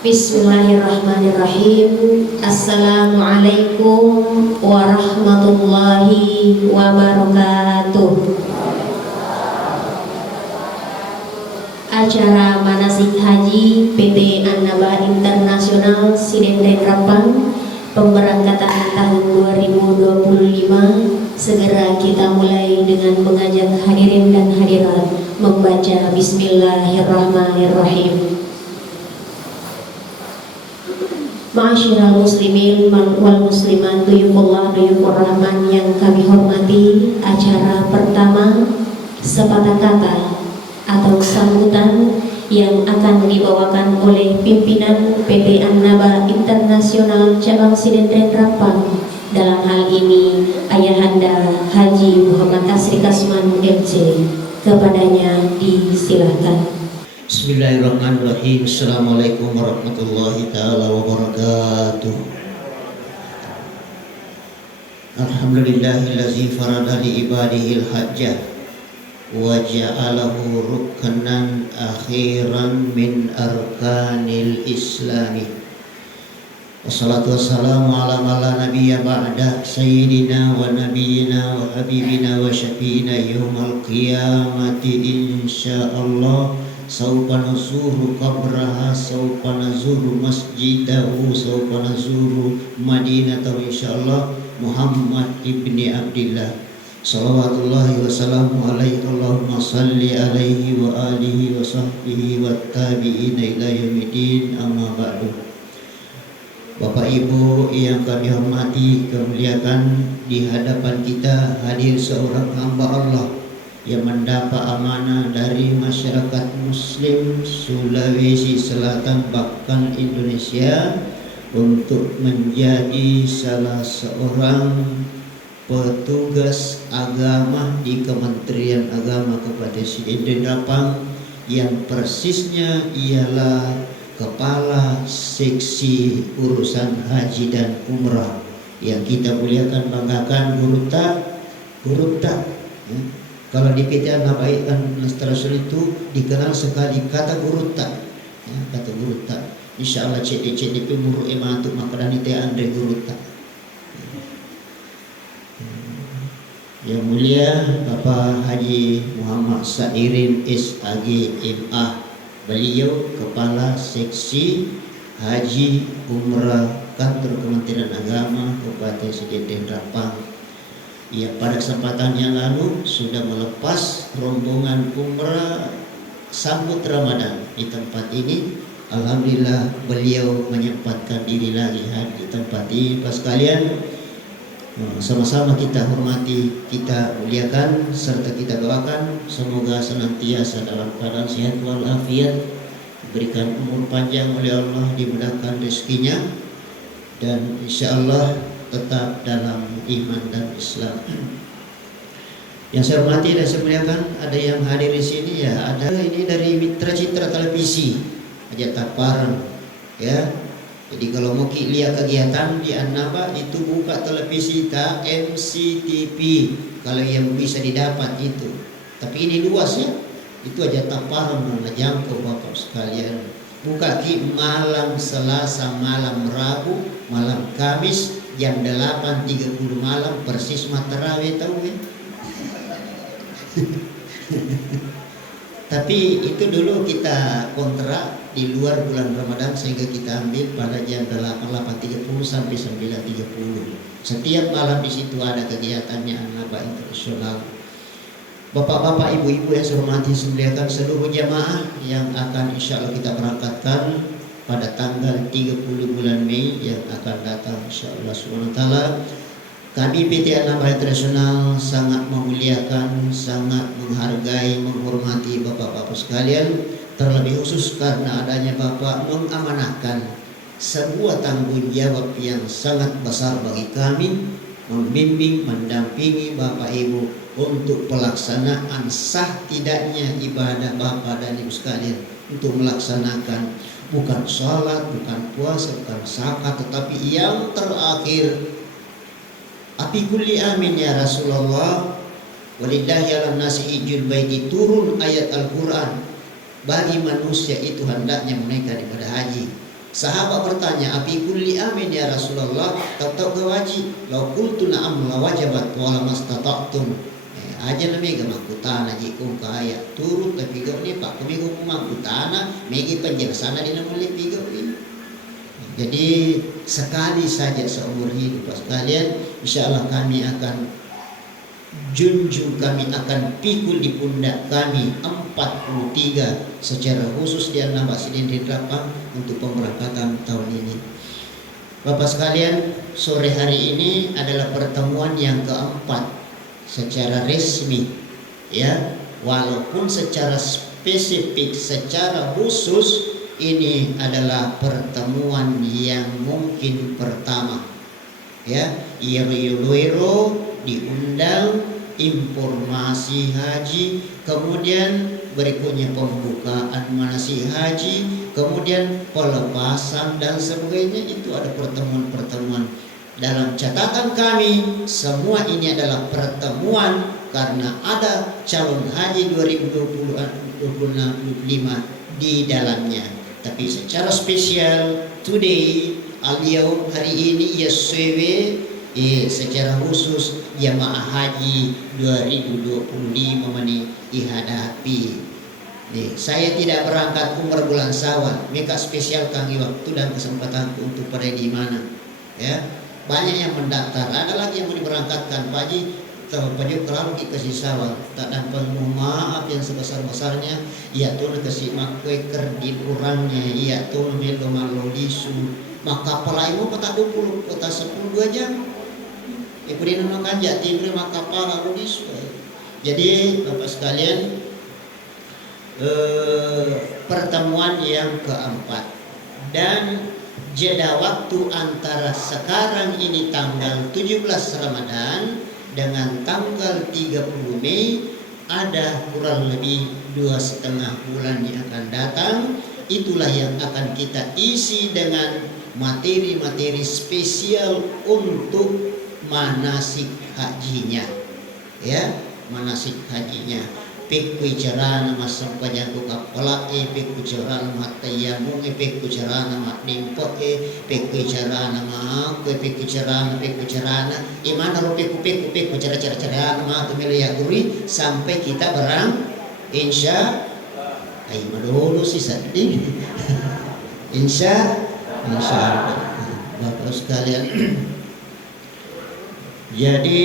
Bismillahirrahmanirrahim. Assalamualaikum warahmatullahi wabarakatuh. Acara manasik haji PT Annaba Internasional Sidenden Rempang pemberangkatan tahun 2025 segera kita mulai dengan mengajak hadirin dan hadirat membaca Bismillahirrahmanirrahim. Ma'asyiral muslimin wal muslimat, duyufullah duyufur rahman yang kami hormati, acara pertama sepatah kata atau sambutan yang akan dibawakan oleh pimpinan PT Annaba Internasional Cabang Sidenden Rempang, dalam hal ini Ayahanda Haji Muhammad Asri Kasman MC. Kepadanya disilahkan. Bismillahirrahmanirrahim. Assalamualaikum warahmatullahi ta'ala wabarakatuh. Alhamdulillahillazi farada li ibadihil hajjah wa ja'alahu ruknan akhiran min arkanil islami. Wassalatu wassalamu ala mala nabiyya ba'da sayyidina wa nabiyyina wa habibina wa syafi'ina yawmal qiyamati insyaallah. Saufa nazuru qabraha, saufa nazuru masjidahu, saufa nazuru madinatahu insyaallah. Muhammad ibni Abdillah salawatullahi wassalamu alaihi, Allahumma salli alaihi wa alihi wa sahbihi wa tabi'ina ila yaumidin, amma ba'du. Bapak Ibu yang kami hormati, kemuliaan, di hadapan kita hadir seorang hamba Allah yang mendapat amanah dari masyarakat Muslim Sulawesi Selatan bahkan Indonesia untuk menjadi salah seorang petugas agama di Kementerian Agama Kabupaten Sidenden Rempang, yang persisnya ialah Kepala Seksi Urusan Haji dan Umrah, yang kita muliakan, banggakan, Gurutta. Kalau di PT Annaba Internasional itu dikenal sekali kata Gurutta, kata Gurutta. Insyaallah CDP muru ematu makadani te Andre Gurutta. Yang mulia Bapak Haji Muhammad Sairin SAG MA, beliau Kepala Seksi Haji Umrah Kantor Kementerian Agama Kabupaten Sidenden Rempang, yang pada kesempatan yang lalu sudah melepas rombongan umrah sambut Ramadan di tempat ini. Alhamdulillah beliau menyempatkan diri lagi di tempat ini. Pas kalian sama-sama kita hormati, kita muliakan, serta kita doakan semoga senantiasa dalam keadaan sehat walafiat, diberikan umur panjang oleh Allah, dimudahkan rezekinya, dan insyaallah tetap dalam iman dan Islam. Yang saya hormati dan saya muliakan, ada yang hadir di sini ya, ada ini dari Mitra Citra Televisi Aja Taparan ya. Jadi kalau mau lihat kegiatan di Annaba itu buka televisi MCTV kalau yang bisa didapat itu. Tapi ini luas ya. Itu Aja Taparan mana jangkau Bapak sekalian. Buka malam Selasa, malam Rabu, malam Kamis jam 8.30 malam persis tarawih, tahu ya? Tapi itu dulu kita kontrak di luar bulan Ramadan sehingga kita ambil pada jam 8.30 sampai 9.30. Setiap malam di situ ada kegiatannya Annaba Internasional. Bapak-bapak, ibu-ibu yang saya hormati, semuliakan seluruh jamaah yang akan insyaallah kita berangkatkan pada tanggal 30 bulan Mei yang akan datang insyaallah subhanahu wa ta'ala. Kami PT Annaba Internasional sangat memuliakan, sangat menghargai, menghormati bapak-bapak sekalian, terlebih khusus karena adanya bapak mengamanahkan sebuah tanggung jawab yang sangat besar bagi kami, membimbing, mendampingi bapak ibu untuk pelaksanaan sah tidaknya ibadah bapak dan ibu sekalian, untuk melaksanakan bukan sholat, bukan puasa, bukan zakat, tetapi yang terakhir api kulli amin ya Rasulullah, walillahi ala nasi hijjul baiti, turun ayat Al-Quran bagi manusia itu hendaknya menaikkan ibadah haji. Sahabat bertanya, api kulli amin ya Rasulullah, tahu gawaji. Lau qultu na'am la wajabat wa la mastata'tum. Aja na mega makutana jikong kaya turut tapi gaw ni pak kami ko makutana megi penjelasan di namanya pigaw ini. Jadi sekali saja seumur hidup sekalian, insya Allah kami akan junjung, kami akan pikul di pundak kami 43 secara khusus di Al-Naba Sidin Rapang untuk pemberangkatan tahun ini. Bapak sekalian, sore hari ini adalah pertemuan yang keempat secara resmi, ya, walaupun secara spesifik, secara khusus ini adalah pertemuan yang mungkin pertama, ya. Iro diundang informasi haji, kemudian berikutnya pembukaan manasik haji, kemudian pelepasan dan sebagainya. Itu ada pertemuan-pertemuan. Dalam catatan kami, semua ini adalah pertemuan karena ada calon haji 2025 di dalamnya. Tapi secara spesial, today, al-yaum, hari ini, secara khusus jamaah haji 2025 dihadapi. Saya tidak berangkat umrah bulan Syawal, mereka spesial kami waktu dan kesempatan untuk pada di mana, ya. Banyak yang mendaftar, ada lagi yang mau diberangkatkan. Pak Haji, kalau dikasih Syawal, tak dapat maaf yang sebesar-besarnya. Ya tuh kasih makwe kerdin orangnya, ya tuh melo malo disu. Maka pelai mau kota 20, kota 10 2 jam. Kemudian nonton jati beri maka pala disu. Jadi Bapak sekalian, pertemuan yang keempat dan jeda waktu antara sekarang ini tanggal 17 Ramadan dengan tanggal 30 Mei ada kurang lebih 2,5 bulan yang akan datang. Itulah yang akan kita isi dengan materi-materi spesial untuk manasik hajinya, ya, manasik hajinya. Pekui carana masampanya ko kapala pekui carana matayamu pekui carana matdimpo pekui carana pekui carana imana ro pekui cara matumile ya guri sampai kita berang insya ai madulu sih sading insya Allah. Bapak sekalian, jadi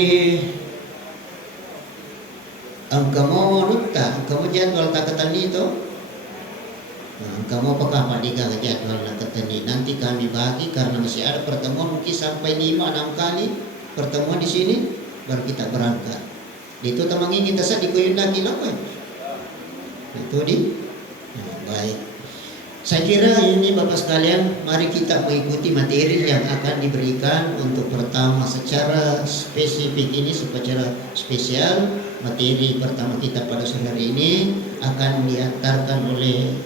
kamu nukta, kamu jadwal tak ketani itu. Kamu apakah padika jadwal tak ketani? Nanti kami bagi karena masih ada pertemuan mungkin sampai 5-6 kali pertemuan di sini baru kita berangkat. Itu temangi kita saat dikuyundaki apa? Itu di. Baik. Saya kira ini Bapak sekalian, mari kita mengikuti materi yang akan diberikan untuk pertama secara spesifik ini, secara spesial. Materi pertama kita pada sore hari ini akan diantarkan oleh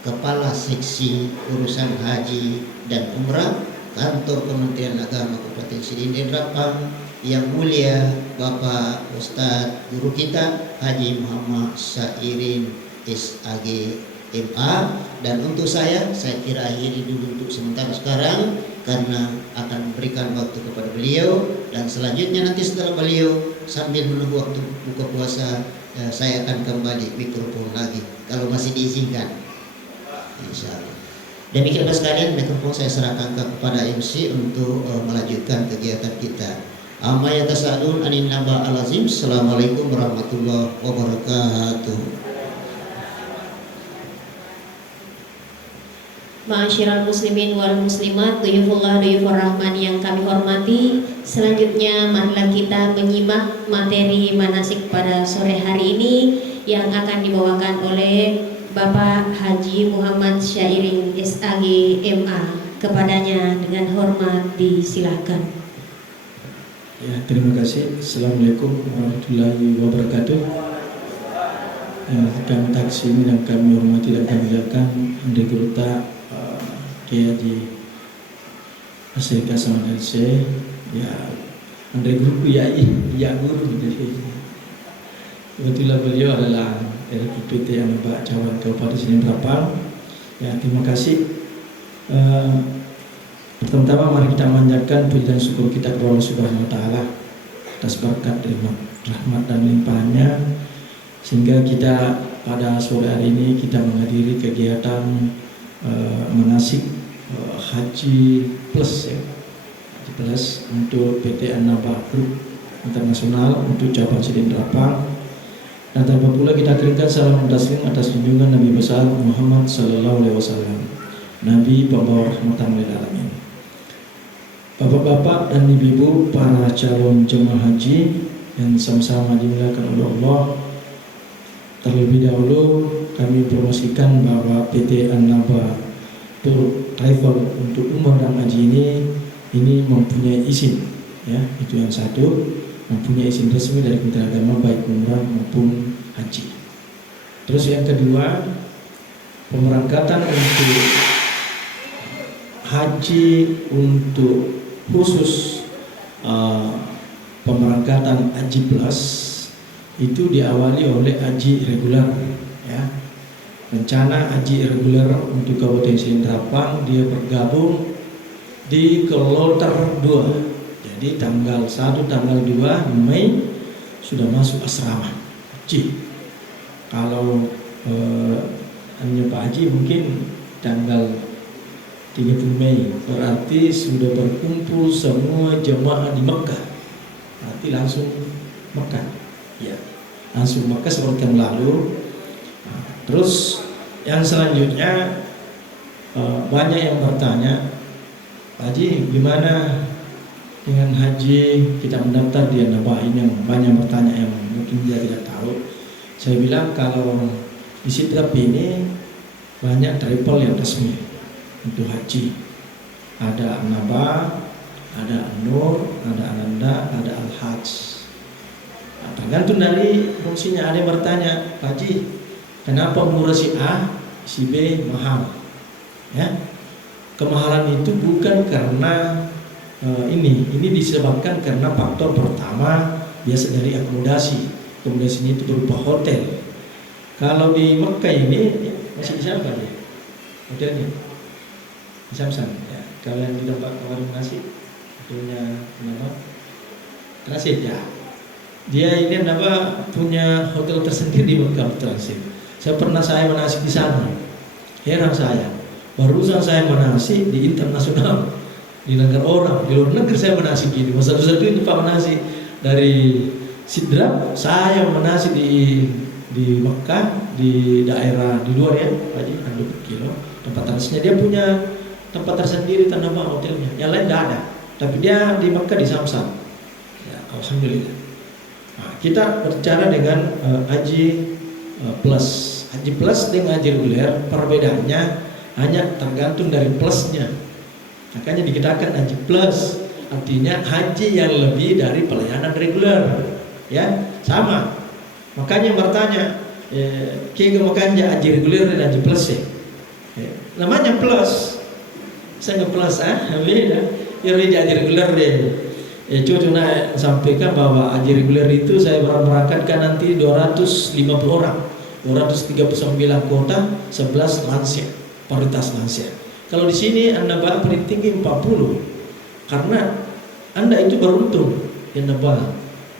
Kepala Seksi Urusan Haji dan Umrah Kantor Kementerian Agama Kabupaten Sidin Rapang, yang mulia Bapak Ustadz Guru kita Haji Muhammad Sairin SAG MA. Dan untuk saya kira akhiri dulu untuk sementara sekarang karena akan memberikan waktu kepada beliau, dan selanjutnya nanti setelah beliau sambil menunggu waktu buka puasa saya akan kembali mikrofon lagi kalau masih diizinkan, insyaallah. Demikian Bapak sekalian, mikrofon saya serahkan kepada MC untuk melanjutkan kegiatan kita. Amma yatasalun anin naba alazim. Assalamualaikum warahmatullahi wabarakatuh. Ma'asyiral muslimin wal muslimat, duyufullah duyufur rahman yang kami hormati. Selanjutnya marilah kita menyimak materi manasik pada sore hari ini yang akan dibawakan oleh Bapak Haji Muhammad Sairin SAG MA. Kepadanya dengan hormat disilakan. Ya, terima kasih. Assalamualaikum warahmatullahi wabarakatuh. Kami taksim dan kami hormati dan kami muliakan Andi Gurta Haji Asyika Saman LC, ya Andre Guru ya guru. Kebetulan beliau adalah dari PT yang Mbak Cawan Kabupaten Sidin Rapang. Ya, terima kasih Pertama-tama mari kita manjatkan puji dan syukur kita kepada Allah Subhanahu wa taala atas berkat rahmat dan limpahannya, sehingga kita pada sore hari ini kita menghadiri kegiatan manasik Haji Plus ya. Haji Plus untuk PT An-Naba Group Internasional untuk cabang Sidin Rapang. Dan tanpa pula kita kirimkan salam taslim atas junjungan Nabi besar Muhammad sallallahu alaihi wasallam, Nabi pembawa rahmatan lil alamin. Bapak-bapak dan ibu-ibu para calon jemaah haji yang sama-sama dimuliakan oleh Allah, terlebih dahulu kami promosikan bahwa PT An-Naba Tour Travel untuk umrah dan haji ini mempunyai izin ya, itu yang satu, mempunyai izin resmi dari Kementerian Agama baik umrah maupun haji. Terus yang kedua, pemberangkatan untuk haji untuk khusus pemberangkatan Haji Plus itu diawali oleh haji reguler ya. Rencana haji reguler untuk Kabupaten Sidin Rapang dia bergabung di kloter 2. Jadi tanggal 1 tanggal 2 Mei sudah masuk asrama haji. Kalau hanya Pak Haji mungkin tanggal 30 Mei, berarti sudah berkumpul semua jemaah di Mekah. Berarti langsung Mekah. Ya, langsung Mekah seperti yang lalu. Terus yang selanjutnya banyak yang bertanya, Pak Haji gimana dengan haji kita mendaftar di An-Naba ini, yang banyak bertanya yang mungkin dia tidak tahu. Saya bilang kalau di Sidrap ini banyak travel yang resmi untuk haji. Ada An-Naba, ada An-Nur, ada Ananda, ada Al-Hajj. Nah, tergantung dari fungsinya. Ada yang bertanya, Pak Haji, kenapa murah si A, si B mahal? Ya, kemahalan itu bukan karena ini disebabkan karena faktor pertama biasa dari akomodasi. Akomodasinya itu berupa hotel. Kalau di Mekah ini masih bisa apa nih hotelnya? Samsung ya. Kalau yang di tempat warung nasi punya apa? Transit ya. Dia ini apa punya hotel tersendiri di Mekah Transit. Saya menasik di sana. Heran saya. Barusan saya menasik di internasional, di negara orang, di luar negeri saya menasik gini. Masa satu-satunya tempat menasik dari Sidrap, saya menasik di Mekah, di daerah di luar ya, Pak Haji, ada kilo. Tempat transit dia punya tempat tersendiri An-Naba hotelnya, yang lain tidak ada. Tapi dia di Mekah di Samsam. Ya, alhamdulillah. Nah, kita berbicara dengan Haji Plus. Haji Plus dengan Haji reguler perbedaannya hanya tergantung dari plusnya. Makanya dikatakan Haji Plus, artinya haji yang lebih dari pelayanan reguler. Ya, sama. Makanya bertanya, kira makanya Haji reguler dan Haji Plus ya. Namanya plus. Saya nge-plus beda. Ya haji reguler deh. Cuma sampaikan bahwa haji reguler itu saya berangkatkan nanti 250 orang, 239 kota, 11 lansia, prioritas lansia. Kalau di sini An-Naba paling tinggi 40, karena Anda itu beruntung di An-Naba.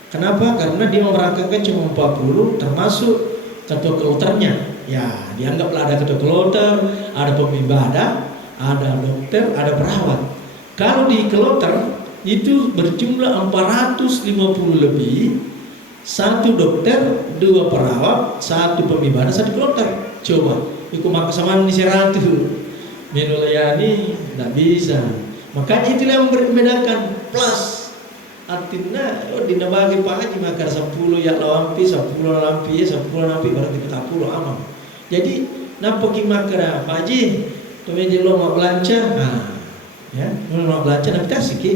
Kenapa? Karena dia memberangkatkan cuma 40, termasuk ketua kloternya. Ya, dianggaplah ada ketua kloter, ada pemimpin, ada dokter, ada perawat. Kalau di kloter itu berjumlah 450 lebih, 1 dokter, 2 perawat, 1 pembimbing, 1 kloter. Coba, ikut makasaman di Seratu, menulayani tidak bisa. Makanya itulah yang membedakan plus. Artinya, di nabagi Pak Haji maka 10 ya lawampi, 10 lampi, 10 lampi berarti 40 aman. Jadi, nampak maka Pak Haji kemudian lo mau belanja, ya, mau belanja nanti kasih ki.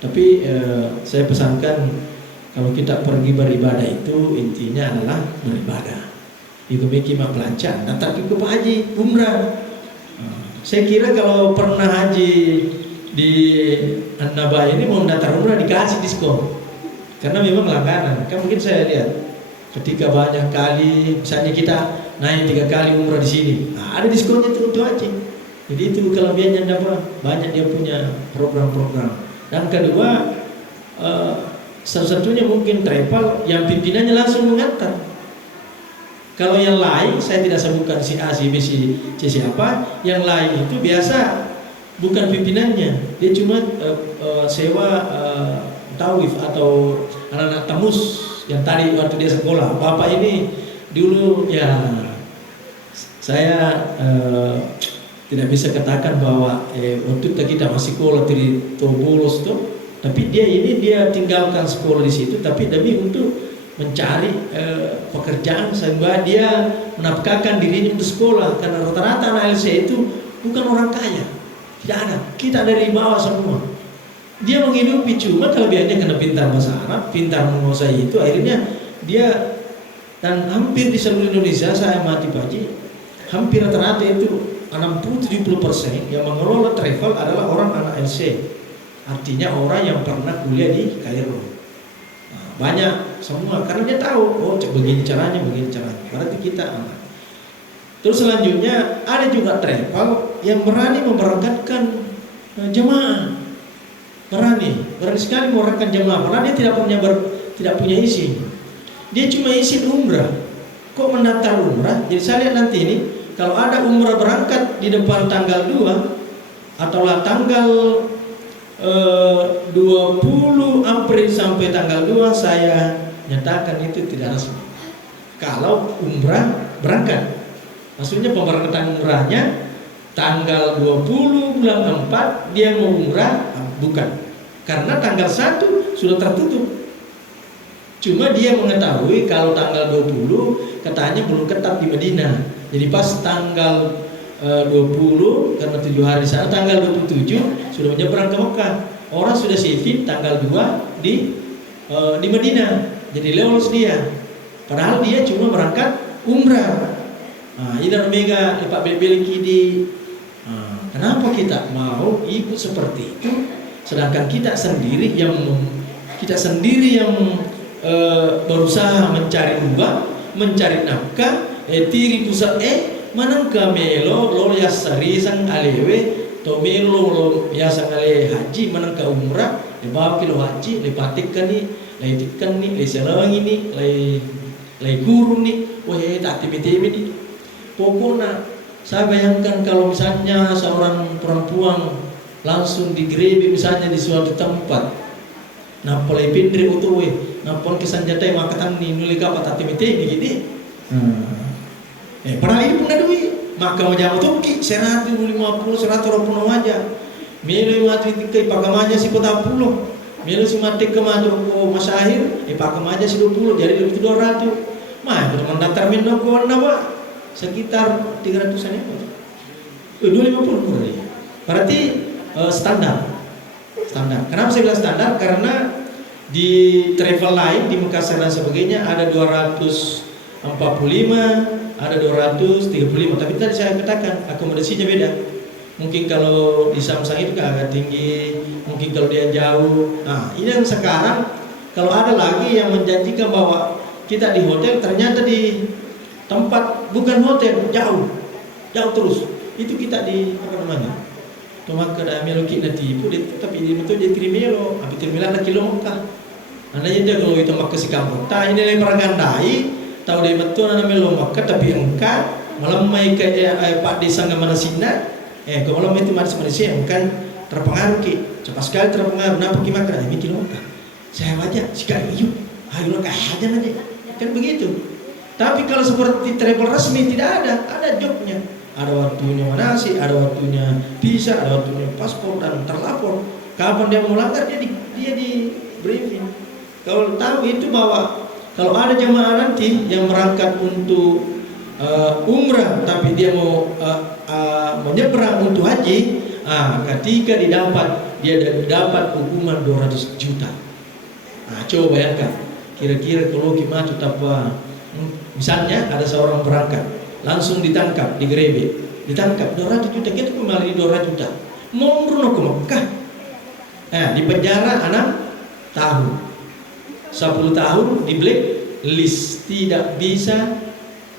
Tapi saya pesankan kalau kita pergi beribadah itu intinya adalah beribadah. Itu mikir mau belanja, datang ke Pak Haji umrah. Saya kira kalau pernah haji di An-Naba ini mau daftar umrah dikasih diskon, karena memang langganan. Kan mungkin saya lihat ketika banyak kali, misalnya kita naik 3 kali umrah di sini, ada diskonnya tuh untuk haji. Jadi itu kelebihannya banyak dia punya program-program. Dan kedua, salah satunya mungkin travel yang pimpinannya langsung mengantar. Kalau yang lain, saya tidak sebutkan si A, si B, si C siapa. Yang lain itu biasa bukan pimpinannya, dia cuma sewa tawif atau anak-anak tamus yang tadi waktu dia sekolah. Bapak ini dulu ya saya tidak bisa katakan bahwa waktu kita masih sekolah di Tobolos tuh, tapi dia tinggalkan sekolah di situ, tapi demi untuk mencari pekerjaan sehingga dia menafkahkan dirinya untuk sekolah, karena rata-rata anak LC itu bukan orang kaya, tidak ada, kita dari bawah semua. Dia menghidupi, cuma kelebihannya karena pintar bahasa Arab, pintar menguasai itu, akhirnya dia, dan hampir di seluruh Indonesia saya amati Pak Haji, hampir rata-rata itu 60-70% yang mengelola travel adalah orang anak LC, artinya orang yang pernah kuliah di Kairo. Nah, banyak semua karena dia tahu, oh begini caranya, berarti kita aman. Terus selanjutnya ada juga travel yang berani memberangkatkan jemaah, berani sekali memberangkatkan jemaah, karena dia tidak punya izin, dia cuma izin umrah. Kok mendaftar umrah? Jadi saya lihat nanti ini, kalau ada umrah berangkat di depan tanggal 2 atau tanggal 20 April sampai tanggal 2, saya nyatakan itu tidak resmi. Kalau umrah berangkat, maksudnya pemberangkatan umrahnya tanggal 20 bulan 4 dia mau umrah, bukan. Karena tanggal 1 sudah tertutup. Cuma dia mengetahui kalau tanggal 20 katanya belum ketat di Madinah. Jadi pas tanggal 20, karena 7 hari sana, tanggal 27 sudah menyeberang ke Mekah. Orang sudah saving tanggal 2 di Madinah. Jadi lolos dia. Padahal dia cuma berangkat umrah. Ida Omega Pak Beli Kidi. Kenapa kita mau ikut seperti itu? Sedangkan kita sendiri yang berusaha mencari ubah, mencari nafkah, tiri pusat manangka melo lo yasari sang alewe to melo lo yasang ale haji manangka umrah le bawa kilo haji le patikkan ni le tikkan ni le serang ini le guru ni tak tiba-tiba ni. Pokoknya saya bayangkan kalau misalnya seorang perempuan langsung digrebi misalnya di suatu tempat, nah polai pindri utuwe, nah pon kesan jatai makatan ni nuli kapa tak tiba-tiba gini. Pernah ini punya duit, maka menjawab tuki 150, 120 aja. Melo yang mati tikai pakamanya si kota 10, melo si mati ke maju masahir, pakamanya si 20, jadi lebih 200. Mah itu mendaftar minum kawan apa? Sekitar 300-an ya. 250 kurang ya. Berarti standar. Kenapa saya bilang standar? Karena di travel lain di Makassar dan sebagainya ada 245, ada 235, tapi tadi saya katakan akomodasinya beda. Mungkin kalau di Samsang itu agak tinggi, mungkin kalau dia jauh. Nah, ini yang sekarang kalau ada lagi yang menjanjikan bahwa kita di hotel, ternyata di tempat bukan hotel, jauh terus. Itu kita di apa namanya? Tomak kada melo kita tipu, tapi ini betul jadi trimelo, tapi trimelo ada kilo Mekah. Andanya dia kalau itu mak ke Singapura, ini lagi peragandai. Tahu dia betul namanya Mekah, tapi engkau malam mai ke Pak Desa mana Sina, kalau malam itu masih Malaysia, kan terpengaruh ki, cepat sekali terpengaruh. Kenapa gimana? Karena ini kilo Mekah. Saya wajah sekali yuk, ayo kah aja nanti, kan begitu. Tapi kalau seperti travel resmi tidak ada jobnya, ada waktunya manasi, ada waktunya visa, ada waktunya paspor dan terlapor. Kapan dia mau langgar dia di briefing. Kalau tahu itu bahwa kalau ada jemaah nanti yang berangkat untuk umrah tapi dia mau menyeberang untuk haji, ketika dia dapat hukuman 200 juta. Coba bayangkan, kira-kira kalau gimana apa? Misalnya ada seorang berangkat, langsung ditangkap, ditangkap 200 juta, kita kembali 200 juta. Mau umroh ke Mekah, di penjara 6 tahun. 10 tahun di blacklist, tidak bisa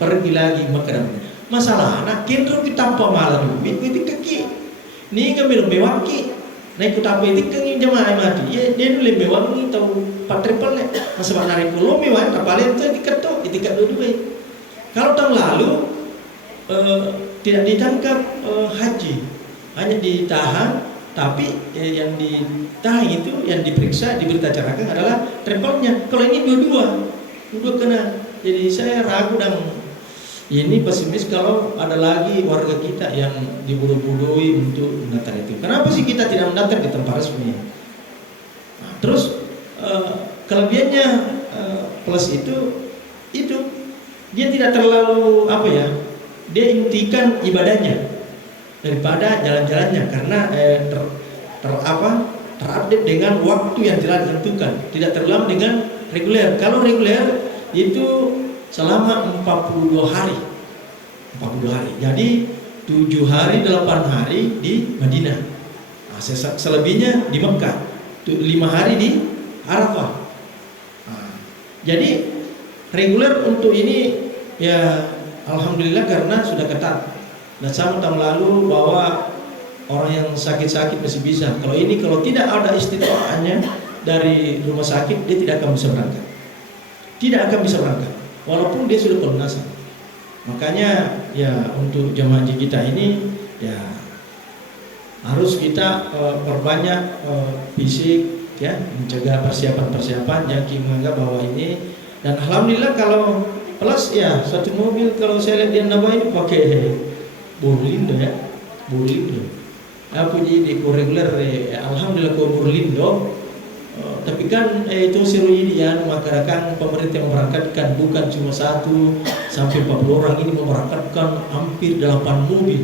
pergi lagi makanan. Masalah anak cenderung kita tanpa malam itu kaki. Ni kami lebih waki. Naik kita apa itu kengin jemaah mati. Ya dia nu lebih wangi tahu patripel le. Masa banari pulau mewah kapalnya itu diketok, itikat dua. Kalau tahun lalu tidak ditangkap haji, hanya ditahan. Tapi yang ditahan itu, yang diperiksa, diberitakan adalah travelnya. Kalau ini dua kena. Jadi saya ragu dan ini pesimis kalau ada lagi warga kita yang dibodoh-bodohi untuk mendaftar itu. Kenapa sih kita tidak mendaftar di tempat resmi? Nah, terus kelebihannya plus itu dia tidak terlalu dia intikan ibadahnya daripada jalan-jalannya karena terupdate dengan waktu yang telah ditentukan, tidak terulang dengan reguler. Kalau reguler itu selama 42 hari. Jadi 7 hari 8 hari di Madinah. Nah, selebihnya di Mekah. 5 hari di Arafah. Nah, jadi reguler untuk ini ya alhamdulillah karena sudah ketat. Dan sama tahun lalu bahwa orang yang sakit-sakit masih bisa. Kalau tidak ada istitoahnya dari rumah sakit, dia tidak akan bisa berangkat. Walaupun dia sudah pelunasan. Makanya ya untuk jemaah haji kita ini ya harus kita perbanyak fisik ya, mencegah persiapan yang kita menganggap bahwa ini. Dan alhamdulillah kalau plus ya satu mobil kalau saya lihat dia nambah ini pakai Burlindo ya, Aku jadi reguler, alhamdulillah ko Burlindo. Tapi kan itu seru ini ya, maka pemerintah memberangkatkan bukan cuma 1 sampai 40 orang, ini memberangkatkan hampir 8 mobil.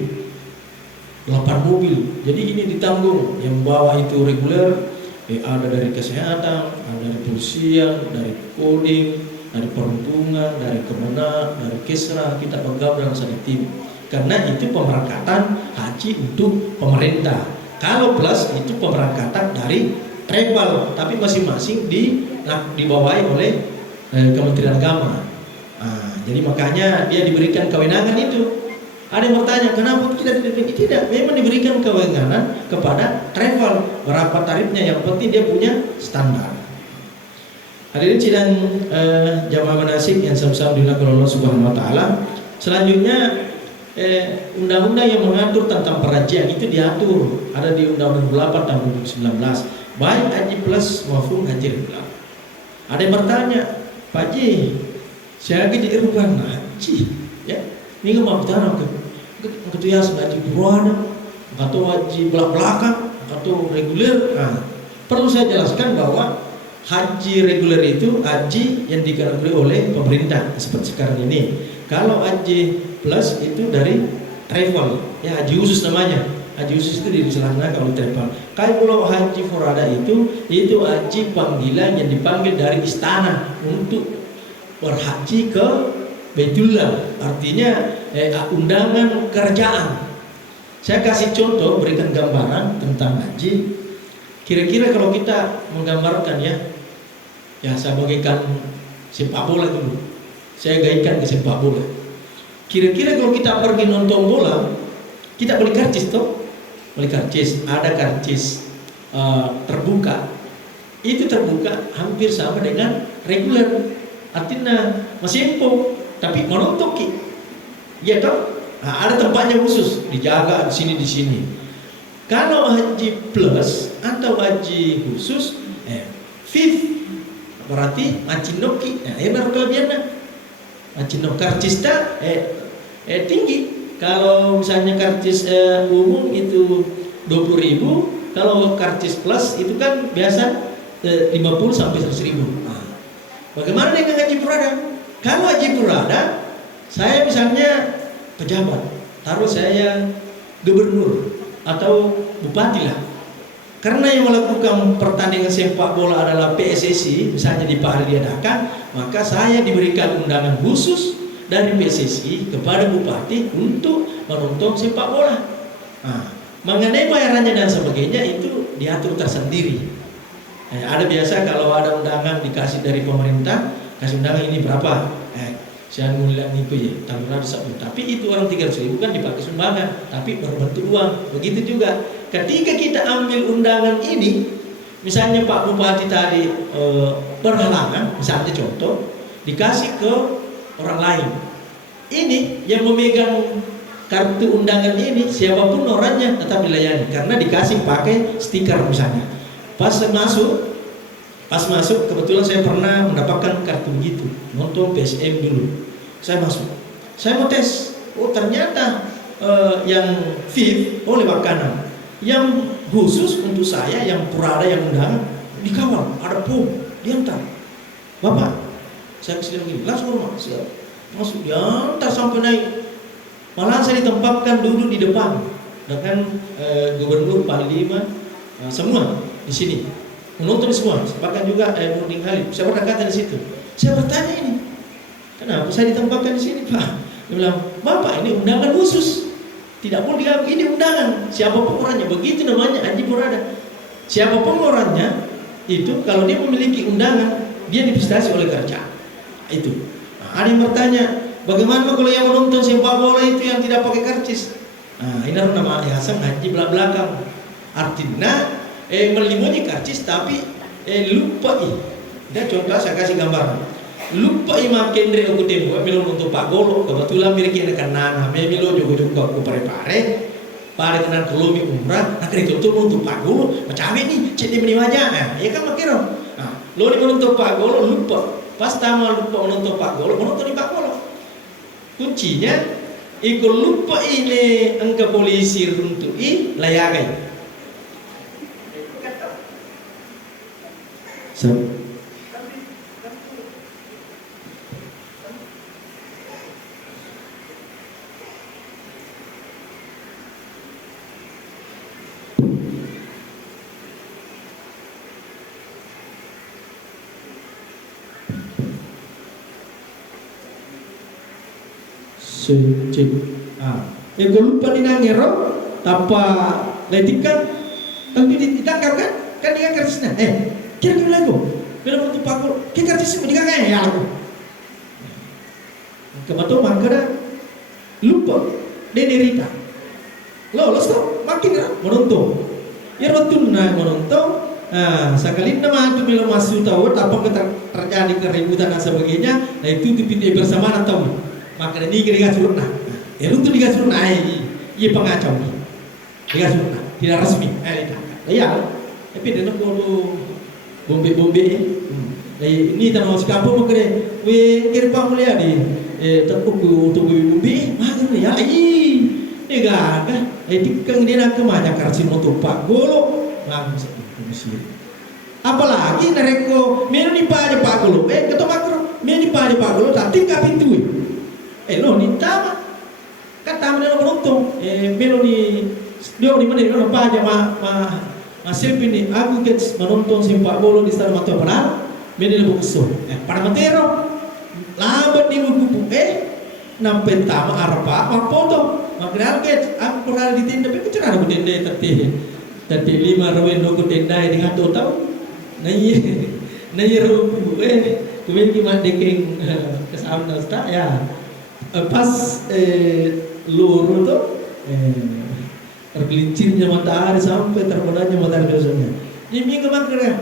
Jadi ini ditanggung, yang bawa itu reguler, ada dari kesehatan, ada dari polisian, dari Kodim, dari perhubungan, dari Kemenak, dari Kesra, kita bergabung dalam satu tim. Karena itu pemberangkatan haji untuk pemerintah. Kalau plus itu pemberangkatan dari travel, tapi masing-masing dibawahi oleh Kementerian Agama. Nah, jadi makanya dia diberikan kewenangan itu. Ada yang bertanya, kenapa kita tidak diberikan? Tidak, memang diberikan kewenangan kepada travel. Berapa tarifnya? Yang penting dia punya standar. Hadirin sidang jamaah manasik yang sama-sama dilakukan Allah Subhanahu Wa Taala. Selanjutnya undang-undang yang mengatur tentang perajian itu diatur ada di Undang-Undang 8 tahun 2019, baik haji plus maupun haji reguler. Ada yang bertanya, Pak Haji, saya lagi jadi rukun haji, ya, ini mau bertanya ke ya haji berada, atau haji belakang, atau reguler. Nah, perlu saya jelaskan bahwa haji reguler itu haji yang dikategori oleh pemerintah seperti sekarang ini. Kalau haji plus itu dari travel, ya haji khusus namanya. Haji khusus itu dilaksanakan oleh travel. Kalau haji forada itu haji panggilan yang dipanggil dari istana untuk berhaji ke Baitullah. Artinya undangan kerjaan. Saya kasih contoh, berikan gambaran tentang haji. Kira-kira kalau kita menggambarkan ya saya bagikan sepak bola dulu. Saya gaitkan ke sepak bola. Kira-kira kalau kita pergi nonton bola, kita beli karcis toh? Beli karcis, ada karcis terbuka. Itu terbuka hampir sama dengan reguler. Artinya masih empuk, tapi menonton ki. Ya toh? Nah, ada tempatnya khusus, dijaga di sini. Kalau haji plus atau haji khusus, fifth berarti macinoki. Nah, baru kelebihannya. Macino karcisnya tinggi. Kalau misalnya karcis umum itu 20.000, kalau karcis plus itu kan biasa 50 sampai 100.000. Nah, bagaimana dengan haji purada? Kalau haji purada, saya misalnya pejabat, taruh saya gubernur atau bupati lah. Karena yang melakukan pertandingan sepak bola adalah PSSI, misalnya di Pahari diadakan, maka saya diberikan undangan khusus dari PSSI kepada bupati untuk menonton sepak bola. Nah, mengenai bayarannya dan sebagainya itu diatur tersendiri. Ada biasa kalau ada undangan dikasih dari pemerintah, kasih undangan ini berapa? Saya ngulang itu ya, taruhlah disebut. Tapi itu orang 300.000 kan dipakai sumbangan, tapi berbentuk uang. Begitu juga ketika kita ambil undangan ini, misalnya Pak Bupati tadi berhalangan, misalnya contoh, dikasih ke orang lain. Ini yang memegang kartu undangan ini siapapun orangnya tetap dilayani karena dikasih pakai stiker misalnya. Pas masuk kebetulan saya pernah mendapatkan kartu begitu, nonton PSM dulu. Saya masuk, saya mau tes. Oh ternyata yang VIP lewat kanan, yang khusus untuk saya yang purada yang undangan dikawal, ada pom diantar. Bapak, saya kesini begini, langsung rumah, masuk diantar sampai naik. Malah saya ditempatkan dulu di depan dengan gubernur, panglima, semua di sini menonton semua. Bahkan juga Nurdin Halid, saya berkata di situ. Saya bertanya ini, kenapa saya ditempatkan di sini, Pak? Dia bilang, Bapak ini undangan khusus, tidak boleh diganggu. Ini undangan, siapapun orangnya, begitu namanya Haji Purada. Siapapun orangnya itu kalau dia memiliki undangan, dia divisitasi oleh kerajaan. Itu. Nah, ada yang bertanya, bagaimana kalau yang menonton sepak bola itu yang tidak pakai karcis? Nah, ini nama yayasan Haji belakang. Artinya melimunyi karcis tapi lupa dia contoh saya kasih gambar. Lupa imam kendre aku temu milo untuk Pak Golo kebetulan miriki anak nana milo juga aku pare-pare pada kenan kelumi umrah nak itu untuk Pak Golo macam ini cek di wajah ya kan makiro. Nah, lo ni menonton Pak Golo lupa. Pas tamu lupa menonton Pak Golo, menonton di Pak Golo. Kuncinya ikut lupa ini angka polisi untuk layagai. So. Cek. Ego lupa di nangero apa letikan tapi ditangkap kan dia kerasnya. Kira-kira lagu, bila bentuk pakul, kita karcis mau dikagak ya lagu. Kebetulan mangkara lupa derita. Lolos tuh makin menonton. Ya betul menonton. Sekali nama itu bila masuk tahu apa terjadi keributan dan sebagainya, nah itu dipilih bersama atau maka ini kira surna. Ya untuk digasurna iya pengacau nih. Digasurna tidak resmi. Ya, tapi dia nak bombe ini tanah sekampung makanya kira pak mulia di tepuk untuk bombe mana ya gagah tikang dia nak kemana karsin untuk Pak Golo bagus itu apalagi nareko menu di Pak Golo ketua makro menu di Pak Golo tapi tinggal pintu lo ni tama kan tamu dia menonton menu di dia di mana dia Pak Masih ini aku gets menonton sepak bola di Stadion Mateo Penal, menilai bukuso. Pada matero, lambat di buku nampen tama arpa, foto. Makanya gets aku pernah di tenda, tapi cara aku tenda tadi 5 rawen aku tenda dengan tahu. Nai rupu kemudian gimana dekeng kesana sta ya. Pas luru tuh tergelincirnya matahari sampai terbelahnya matahari biasanya. Di minggu makanya,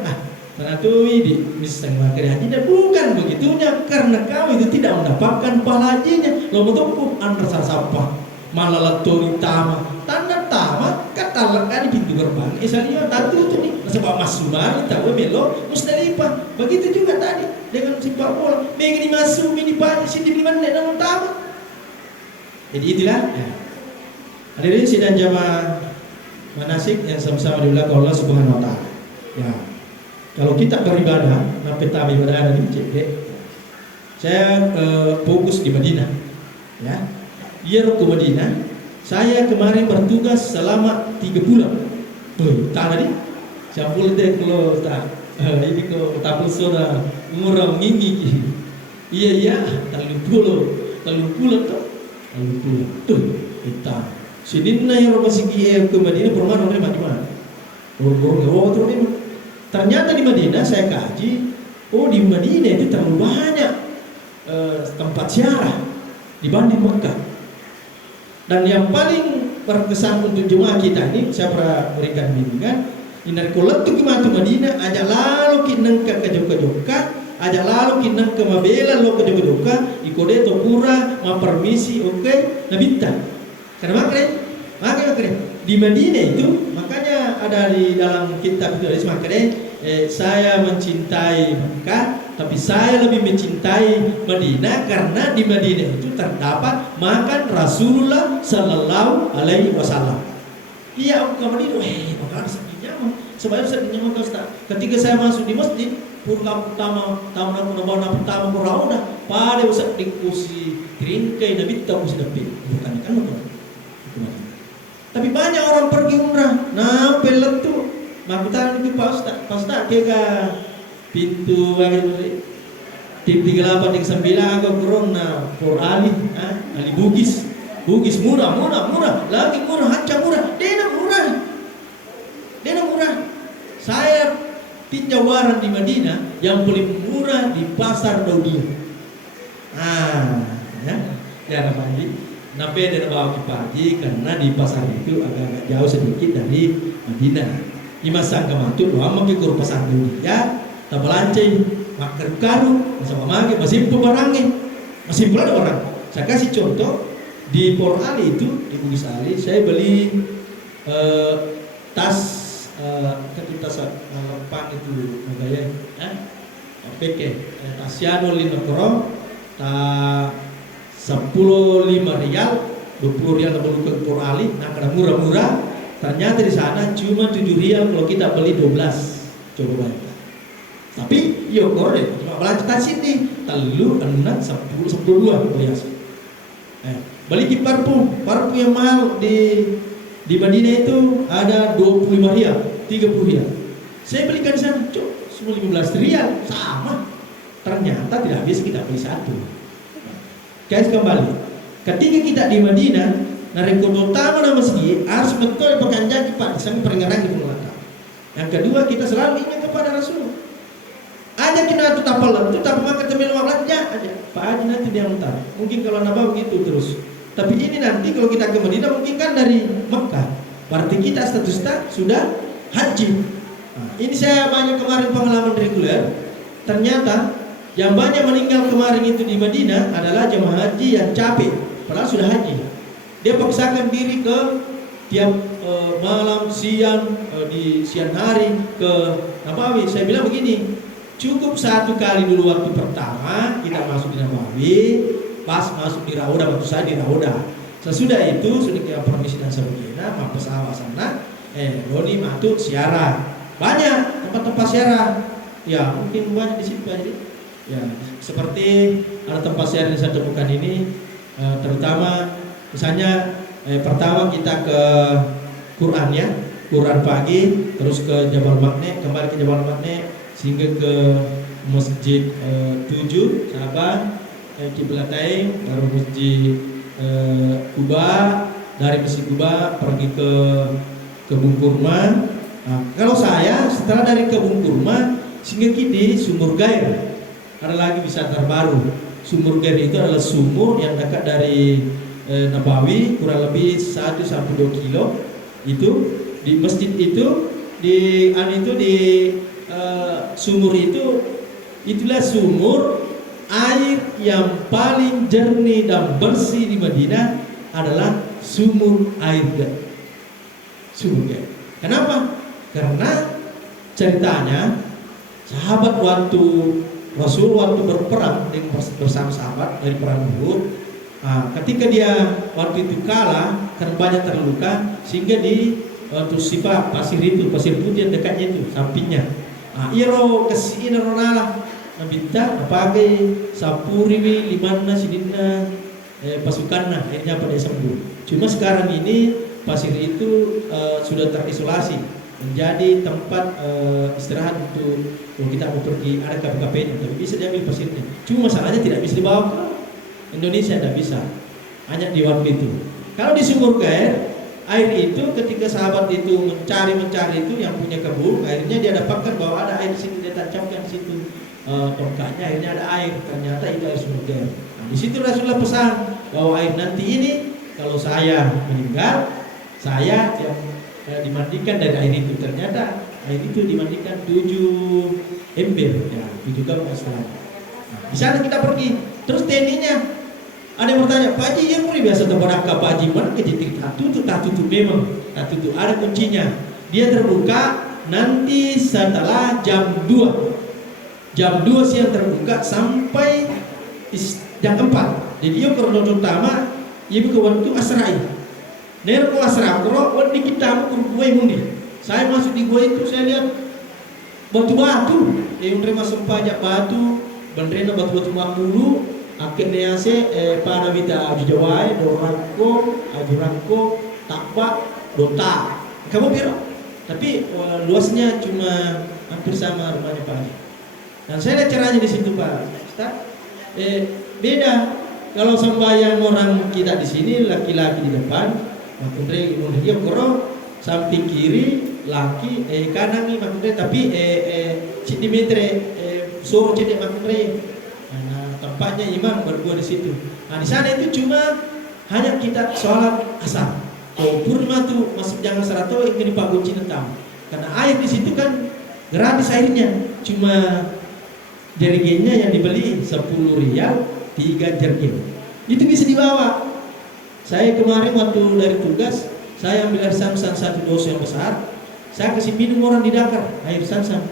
Tanatui di misang makanya tidak bukan begitunya karena kau itu tidak mendapatkan pahala hajinya. Lo betul antar sampah malah latori tama tanda tama kata di pintu gerbang. Misalnya tadi itu nih sebab Mas Sumari tahu melo Musdalifah. Begitu juga tadi dengan sepak bola. Begini masuk mini pagi sini di mana dalam tama. Jadi itulah. Hadirin sidang jamaah manasik yang sama-sama dimuliakan Allah Subhanahu wa taala. Ya. Kalau kita beribadah, sampai tabi ibadah di masjid. Saya fokus di Madinah. Ya. Iya ke Madinah. Saya kemarin bertugas selama 3 bulan. Tak tadi. Saya boleh deh kalau tak ini kok tak sudah murah minggi. Iya, 30 bulan tuh. Kita sidinna yang rumah sigi ke Madinah perumahan oleh mana? Ternyata di Madinah saya kaji, di Madinah itu terlalu banyak tempat ziarah dibanding Mekah. Dan yang paling berkesan untuk jemaah kita ini, saya pernah berikan bimbingan, inar koletu kimatu Madinah, aja lalu kineng ke joka-joka, aja lalu kineng ke mabela lo ke joka-joka, ikode to pura, ma permisi, oke, nabita. Karena makanya di Madinah itu, makanya ada di dalam kitab itu makanya saya mencintai Mekah, tapi saya lebih mencintai Madinah karena di Madinah itu terdapat makan Rasulullah Sallallahu Alaihi Wasallam. Iya, aku ke Madinah, makan sedihnya mah. Sebab sedihnya mah Ustaz. Ketika saya masuk di masjid, purna pertama, tahun aku nabawa pertama kurang pada usah dikusi ringkai nabi tahu sudah bukan kan betul. Tapi banyak orang pergi umrah, nah peletu, makutan itu pasta kega pintu tim 38 39 agak corona por ali Bugis murah lagi murah hancur murah dena murah saya tinjau waran di Madinah yang paling murah di pasar Daudia ya namanya nape dan bawa pagi karena di pasar itu agak jauh sedikit dari Madinah. Imasang kematut doang mampir pasar Daudia tabalancai makan karu sama mage masih barangnya masih pula ada orang. Saya kasih contoh di Por Ali itu di Bugis Ali saya beli tas tas lepang itu gaya peke tas yano linokoro ta 10 5 rial 20 rial kalau ke Por Ali nah karena murah-murah ternyata di sana cuma 7 rial kalau kita beli 12 coba bayangkan. Tapi yo korek cuma belanja sini telu 6 10 12 biasa. Beli ki parfum yang mahal di Madinah itu ada 25 rial, 30 rial. Saya belikan di sana, semua 15 rial sama. Ternyata tidak habis kita beli satu. Guys kembali, ketika kita di Madinah, rekod utama nama masjid harus betul pegang janji Pak sampai peringatan di Mulaka. Yang kedua kita selalu ingat kepada Rasul. Ada kita tuh tapal makan temil maklanya aja. Pak Haji nanti dia mutar. Mungkin kalau nambah begitu terus. Tapi ini nanti kalau kita ke Madinah mungkin kan dari Mekah. Berarti kita statusnya sudah haji. Nah, ini saya banyak kemarin pengalaman reguler. Ternyata yang banyak meninggal kemarin itu di Madinah adalah jemaah haji yang capek, padahal sudah haji. Dia paksakan diri ke tiap malam, siang, di siang hari ke Nabawi. Saya bilang begini, cukup satu kali dulu waktu pertama kita masuk di Nabawi, pas masuk di Raudah, waktu saya di Raudah. Sesudah itu sudah kita permisi dan sebagainya, mampus awal sana, Roni Matu siarah. Banyak tempat-tempat siarah. Ya mungkin banyak di situ aja. Ya, seperti ada tempat siaran yang saya temukan ini, terutama misalnya pertama kita ke Quran ya, Quran pagi, terus ke Jabal Makne, kembali ke Jabal Makne, sehingga ke Masjid 7 Sabah, Kiblatain, baru Masjid Kuba, dari Masjid Kuba pergi ke Kebun Kurma. Nah, kalau saya setelah dari Kebun Kurma sehingga di Sumur Gair. Ada lagi wisata terbaru. Sumur Gair itu adalah sumur yang dekat dari Nabawi, kurang lebih 1 sampai 2 kilo. Itu di masjid itu di sumur itu, itulah sumur air yang paling jernih dan bersih di Madinah adalah sumur air Gair. Sumur Gair. Kenapa? Karena ceritanya sahabat waktu Rasul waktu berperang bersama sahabat dari perang Uhud, ketika dia waktu itu kalah karena banyak terluka, sehingga di waktu sifat pasir putih yang dekatnya itu sampingnya. Iro kesini ronalah nabita pakai sapuri limana sidina pasukan akhirnya pada sembuh. Cuma sekarang ini pasir itu sudah terisolasi menjadi tempat istirahat untuk kalau kita mau pergi ada KPKP tapi bisa diambil pasirnya. Cuma masalahnya tidak bisa dibawa ke Indonesia, tidak bisa. Hanya di waktu itu. Kalau di Sumur Gair, air itu ketika sahabat itu mencari itu yang punya kebun, akhirnya dia dapatkan bahwa ada air di sini, dia tancapkan di situ. tongkatnya, akhirnya ada air, ternyata itu air sumur Ger. Nah, di situ Rasulullah pesan bahwa air nanti ini kalau saya meninggal, saya yang dimandikan dari air itu. Ternyata air itu dimandikan 7 ember, ya 7 gam setelah. Nah, di sana kita pergi, terus tekniknya ada yang bertanya, Pak Haji yang mulai biasa kepada Pak Haji mana kejadian tak tutup memang, tak tutup, ada kuncinya. Dia terbuka nanti setelah jam 2. Jam 2 siang terbuka sampai jam 4. Jadi yo kronologi utama ibu ke waktu asrai. Ner ko asra kro wadi kita ku gue mundi. Saya masuk di gua itu saya lihat batu-batu. Yang masuk pajak batu, bandrena batu-batu makmulu, akhirnya se pada bita jawai dorako, ajurako, takwa, dota. Kamu biro. Tapi luasnya cuma hampir sama rumahnya Pak Haji. Dan saya lihat caranya di situ Pak Ustaz. Beda. Kalau sembahyang orang kita di sini laki-laki di depan, makundre dia koro samping kiri laki kanan nih makundre tapi centimeter suruh cedek makundre. Nah, tempatnya imam berdua di situ. Nah di sana itu cuma hanya kita sholat asar. Oh purma tuh masuk jangan serato ini Pak Kunci tahu. Karena air di situ kan gratis airnya, cuma jerigennya yang dibeli 10 rial 3 jerigen. Itu bisa dibawa. Saya kemarin waktu dari tugas, saya ambil air Samsam 1 dos yang besar. Saya kasih minum orang di Dakar air Samsam.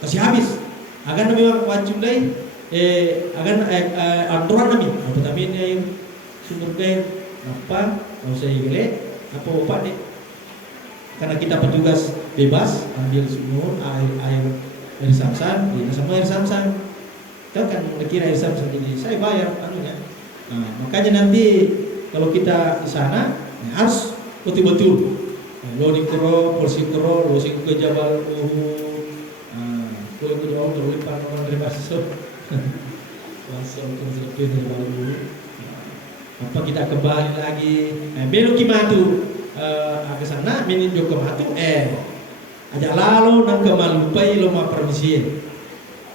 Kasih habis. Agan memang wajib deh. Agan aturan kami. Tapi ini air sumber air apa? Mau saya gile apa opat deh. Karena kita petugas bebas ambil sumur air Samsam, ini semua air Samsam. Kau kan kira air Samsam ini saya bayar anunya. Nah, makanya nanti kalau kita di sana harus betul-betul loading kero, porsi kero, losing ke Jabal Uhud. Kau itu jauh terlipat orang dari masuk. Langsung ke Jabal Uhud. Apa kita kembali lagi? Belok kimatu ke sana minin joko matu ajak lalu nang kemalupai loma permisi.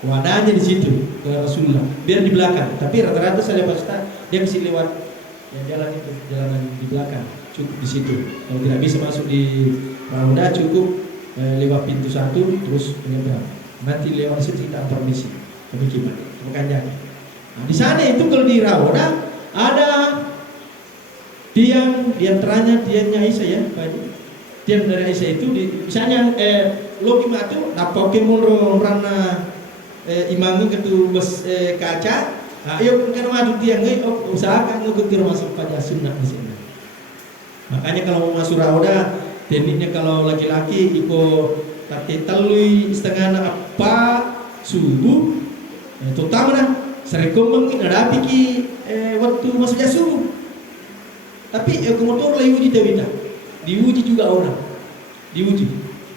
Wadahnya di situ ke Rasulullah. Biar di belakang. Tapi rata-rata saya lihat Ustaz, dia mesti lewat jalan itu, jalanan di belakang. Cukup di situ. Kalau tidak bisa masuk di Rauda cukup lewat pintu 1 terus menyeberang. Nanti lewat situ kita permisi. Demikian. Makanya. Nah, di sana itu kalau di Rauda ada tiang tiangnya Aisyah ya, Pak Haji. Tiang dari Aisyah itu misalnya logi matu napoke munro rana imangi ketu bes kaca. Ayo kan madu tiang usahakan ngikuti masuk pada sunnah di sini. Makanya kalau mau masuk Rauda, tekniknya kalau laki-laki iko take telui setengah apa subuh, terutama nah serekom mungkin ada piki waktu masuknya subuh. Tapi motor lagi uji tewita, diuji juga orang, diuji.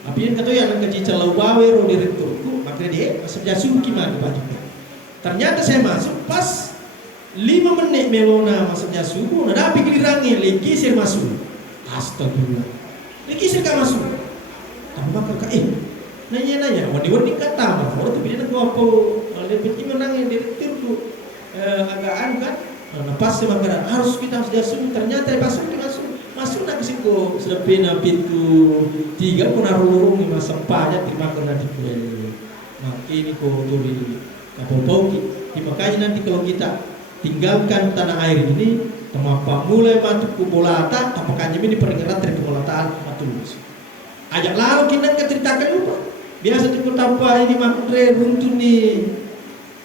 Tapi yang kata yang kecil celau bawe ro direkturku, makanya dia masuk jasuh gimana baju. Ternyata saya masuk pas 5 menit melona masuknya subuh, ada api gilirangi, lagi saya masuk. Astagfirullah, lagi saya kan masuk. Tapi maka nanya, wadi kata mah, orang tu pilih nak apa? Lebih tinggi menang yang direkturku agak anu kan. Nah, pas makanan harus kita sudah subuh, ternyata masuk nak siko sedepena pintu 3 pun arung ni masa pajak terima kena dipulai. Nah ini kau turi kapau makanya nanti kalau kita tinggalkan tanah air ini, temapa mulai masuk ke bolata, apakah ini diperingatan dari pembolataan matulus. Ajak lalu kita ceritakan lupa. Biasa cukup tanpa ini makre runtun ni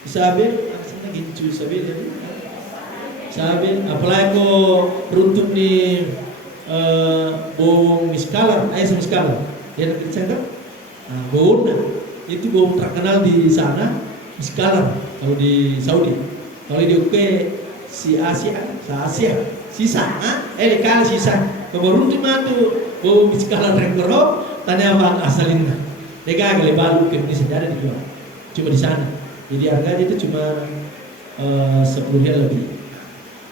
Isabel, asal gitu Isabel ya. Sabi, apalagi ko runtut ni bom miskalar, ayam miskalar. Ya nak kita bom itu bom terkenal di sana miskalar. Kalau di Saudi, kalau di UK si Asia, sisa, lekal sisa. Kalau runtut matu bom miskalar rekoro, tanya apa asalnya. Mereka agak lebar ke ini sejarah dijual. Cuma di sana. Jadi harganya itu cuma 10 rial lebih.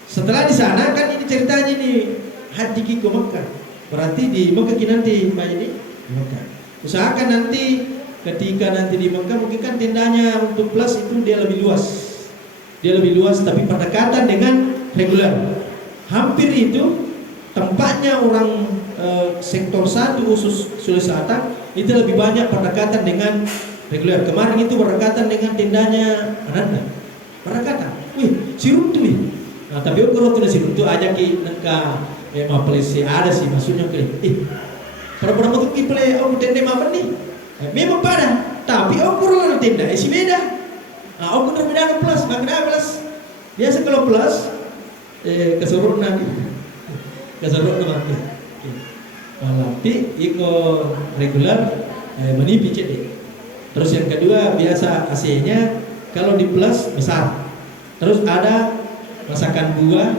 Setelah di sana kan ini ceritanya nih haji ke Mekah. Berarti di Mekah nanti Pak ini di Mekah. Usahakan nanti ketika nanti di Mekah mungkin kan tendanya untuk plus itu dia lebih luas, tapi pendekatan dengan reguler. Hampir itu tempatnya orang sektor 1 khusus Sulawesi Selatan itu lebih banyak pendekatan dengan reguler. Kemarin itu berdekatan dengan tendanya Ananda, berdekatan. Wih, sirup tuh. Nah, tapi kalau tuh sirup tuh aja ki nengka mapelesi ada sih maksudnya ke. Pada bentuk ki pele tenda apa nih? Memang pada, tapi lalu tenda isi beda. Nah, berbeda plus, makna plus. Biasa kalau plus keseluruhan nanti. Tapi ikut regular menipis deh. Terus yang kedua biasa AC-nya kalau di plus besar. Terus ada masakan buah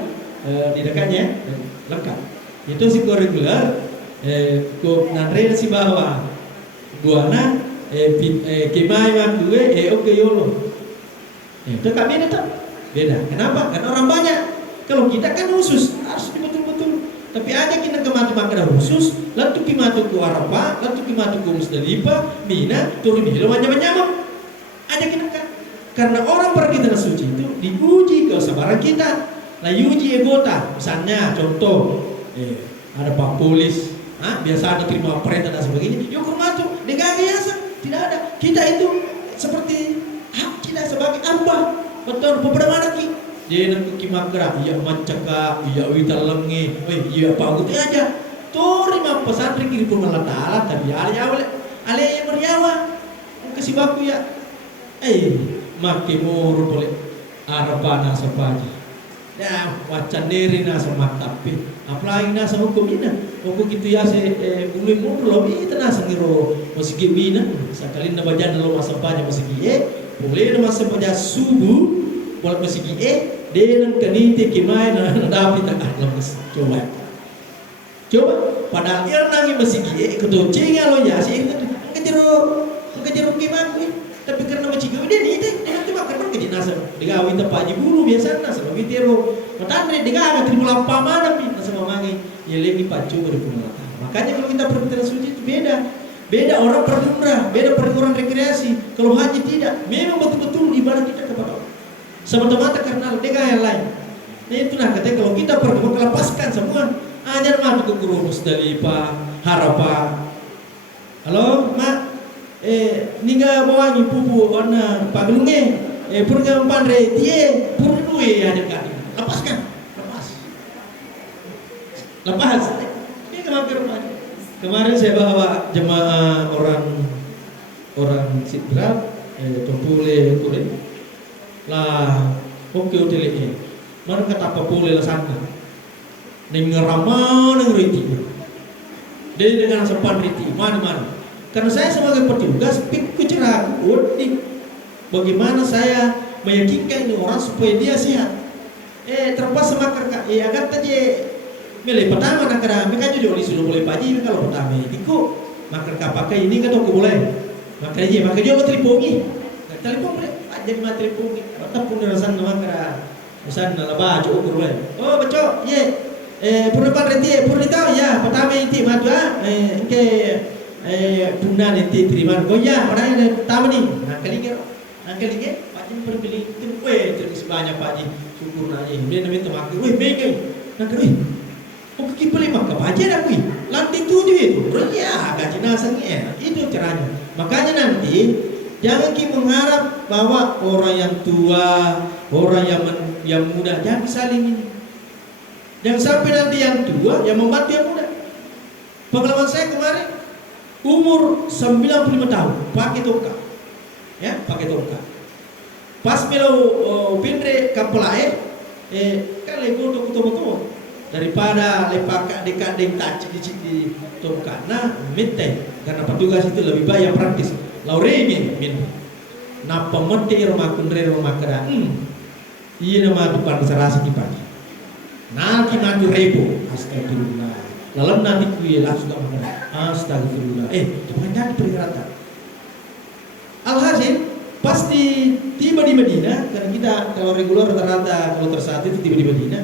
di dekatnya lengkap. Itu sih regular. Ko nanre si bawah buana kimai gue oke yolo. Itu kami tetap beda. Kenapa? Karena orang banyak. Kalau kita kan khusus harus betul-betul. Tapi ada kita kematu makan khusus, lalu kimatu ku Arafah, lalu kimatu ku Musdalifah, Mina, turun di macam-macam. Ada kita kan. Karena orang pergi tanah suci itu diuji kesabaran kita. Lah uji egota. Misalnya contoh ada Pak Polis, biasa ada terima perintah dan sebagainya. Yuk kumatu, dengan biasa tidak ada. Kita itu seperti hak kita sebagai hamba. Betul, beberapa lagi. Dia nak kimakra, iya mancaka, iya witalengi, iya apa gitu aja. Terima pesantren kiri pun Allah Taala, tapi ale yang bernyawa, kasih baku ya. Makin murut boleh Arabana sepaja. Ya, wacan diri nasa maktapi. Apalagi nasa hukum ini, hukum gitu ya ulun murut lebih nasa ngiro masih gimana. Sekali na bajan lo masa paja masih boleh na masa paja subuh. Walau masih dia nang kanite kimai na dapat tak lemes. Coba padahal dia nangi masih ketucingan lo ya sih kejeru kimai. Tapi karena masih dia nanti makan kerja nasa digawi tempat di bulu biasa nasa lebih tero. Matandre digawi tribu lampa mana pi nasa mamangi ya lagi pacu berpengalaman. Makanya kalau kita pergi suci itu beda orang perumrah, beda pergi orang rekreasi. Kalau haji tidak, memang betul-betul ibadah kita kepada Allah. Semata-mata karena dengan yang lain. Nah itu katanya kalau kita pergi melepaskan semua. Jangan masuk ke guru Musdalifah, Arafah. Halo, Mak. Niga bawangi pupu warna pagelunge. Purga pandre tie, purduwe ada kan. Lepaskan. Lepas. Ini kemarin saya bawa jemaah orang Sidra, Topule Kure. Lah, oke hotelnya. Mana kata apa boleh lah sana. Nengerama nengeriti. Dia dengan sepan riti mana. Karena saya sebagai petugas pikir cerah. Bagaimana saya meyakinkan ini orang supaya dia sehat. Terpas sama kerja. Agar tadi milih pertama nak kerja. Mereka juga sudah boleh pagi. Kalau pertama ikut maka pakai ini kan aku boleh. Makanya juga telipongi. Telepon boleh. Jadi materi pun tetap pun rasan nama kera usan nalaba cukup kurulai baca purban reti purnita ya pertama inti matu ke punna nanti terima goya orang yang tahu nih nangkali pajin berbeli itu terus banyak pajin syukur aja dia namanya temak mega nangkali kipeli maka pajin aku lantai 7 itu ya gaji nasangnya itu caranya makanya nanti jangan kita mengharap bahwa orang yang tua, orang yang muda jangan saling ini. Jangan sampai nanti yang tua yang membantu yang muda. Pengalaman saya kemarin umur 95 tahun pakai tongkat. Ya, pakai tongkat. Pas melo pindre kapulae kan lego to daripada lepak dekat taci di tongkat. Nah, minta karena petugas itu lebih baik yang praktis. Lauremi min napa monte rumah kundre rumah kera iya nama depan serasa kipani nanti matu rebo astagfirullah lalu nanti kuye langsung makan astagfirullah jangan peringatan alhasil pasti tiba di Medina karena kita kalau reguler rata-rata kalau tersatu itu tiba di Medina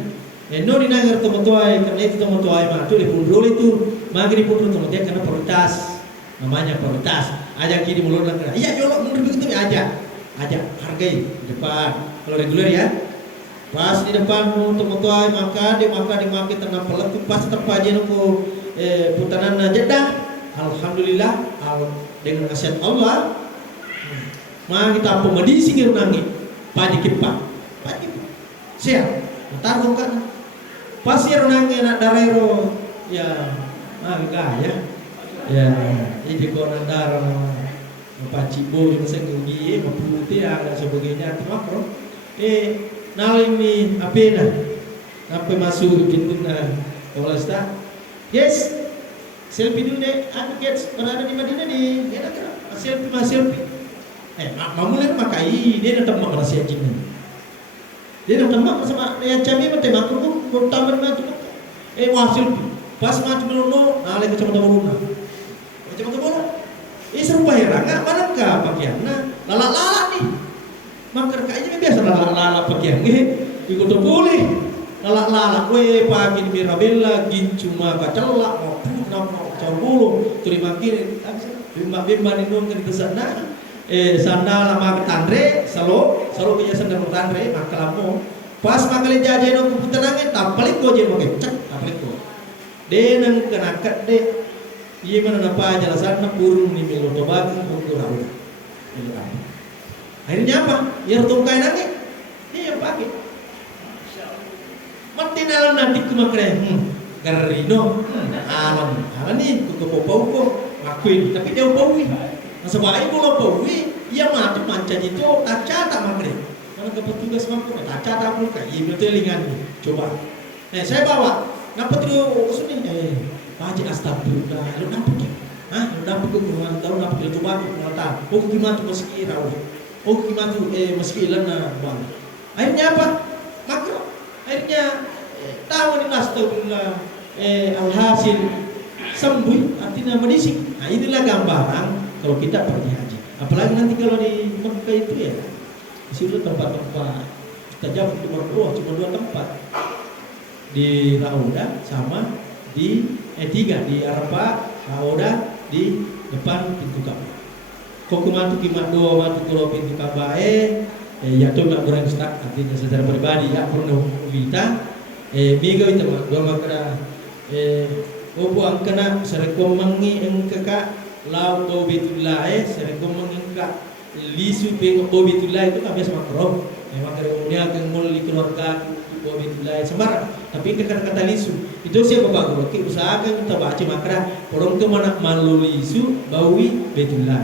no dinangar teman tuai karena itu teman tuai matu di pundro itu magri pundro teman dia karena prioritas namanya prioritas. Ajak kiri mulut lah, iya jolok mundur begitu ya, ajak hargai di depan. Kalau reguler ya, pas di depan motor makan tenang pelat tu pas terpajen aku putanan jeda. Alhamdulillah dengan nasihat Allah, mah kita pemedisi ngirunangi padi kipak siap taruh kan pas ngirunangi nak darero ya gaya ya ini konan darah pacibo yang sengugi maputi ada sebagainya makro nalimi apena apa masuk pintu na kalau sta yes selfie dulu deh aku kids berada di Madinah di kira-kira selfie mamulin makai dia nak temak nasi anjing dia nak temak sama yang cami mate makro tu taman matu selfie pas matu melono nalai kecamatan Boruna serupa heranga mana ka pakaianna lala nih makar kayaknya biasa lala pakaian ikut boleh lala kue pagi di Mirabella cuma kacelak mau carbulu terima kiri bimba ninung ke sana sandal sama tandre salo punya sandal tandre makalamo pas makali jajan no kuputanangin tapalit ko je pakai cek tapalit ko denang kenakat de iya mana napa jelasan na burung ni melo tobat kurang akhirnya apa ya tungkai nanti ini yang pakai mati dalam nanti kumakre garino alam ni kukupau ko ngakuin tapi dia upawi sebaik kalau upawi ia mati panca itu taca tak makre karena kepetugas mampu taca tak perlu kayak iya betul lingan coba saya bawa ngapa tuh sini Paji astagfirullah, lu nampak ya? Lu nampak ke rumah tahu nampak itu batu mata. Oh gimana tuh meski rawu? Oh gimana tuh meski lana bang? Akhirnya apa? Makro. Akhirnya tahu nih astagfirullah. Alhasil sembuh artinya medisik. Nah inilah gambaran kalau kita pergi haji. Apalagi nanti kalau di Mekah itu ya, di situ tempat-tempat tajam cuma dua tempat di Rauda sama di tiga di Arafah, Rauda di depan pintu Ka'bah. Kok matu kimat dua matu kalau pintu Ka'bah ya tu mak goreng stak artinya secara pribadi ya perlu kita minggu itu mak dua makna opo ang kena serekom mangi engkaka lau bobitullah serekom mangi engka lisu peng bobitullah itu kan biasa makro memang kemudian kemul di keluarga bobitullah sembarang tapi kata lisu itu siapa Bapak Guru ki usahakan kita baca makra orang ke mana malu lisu bawi betullah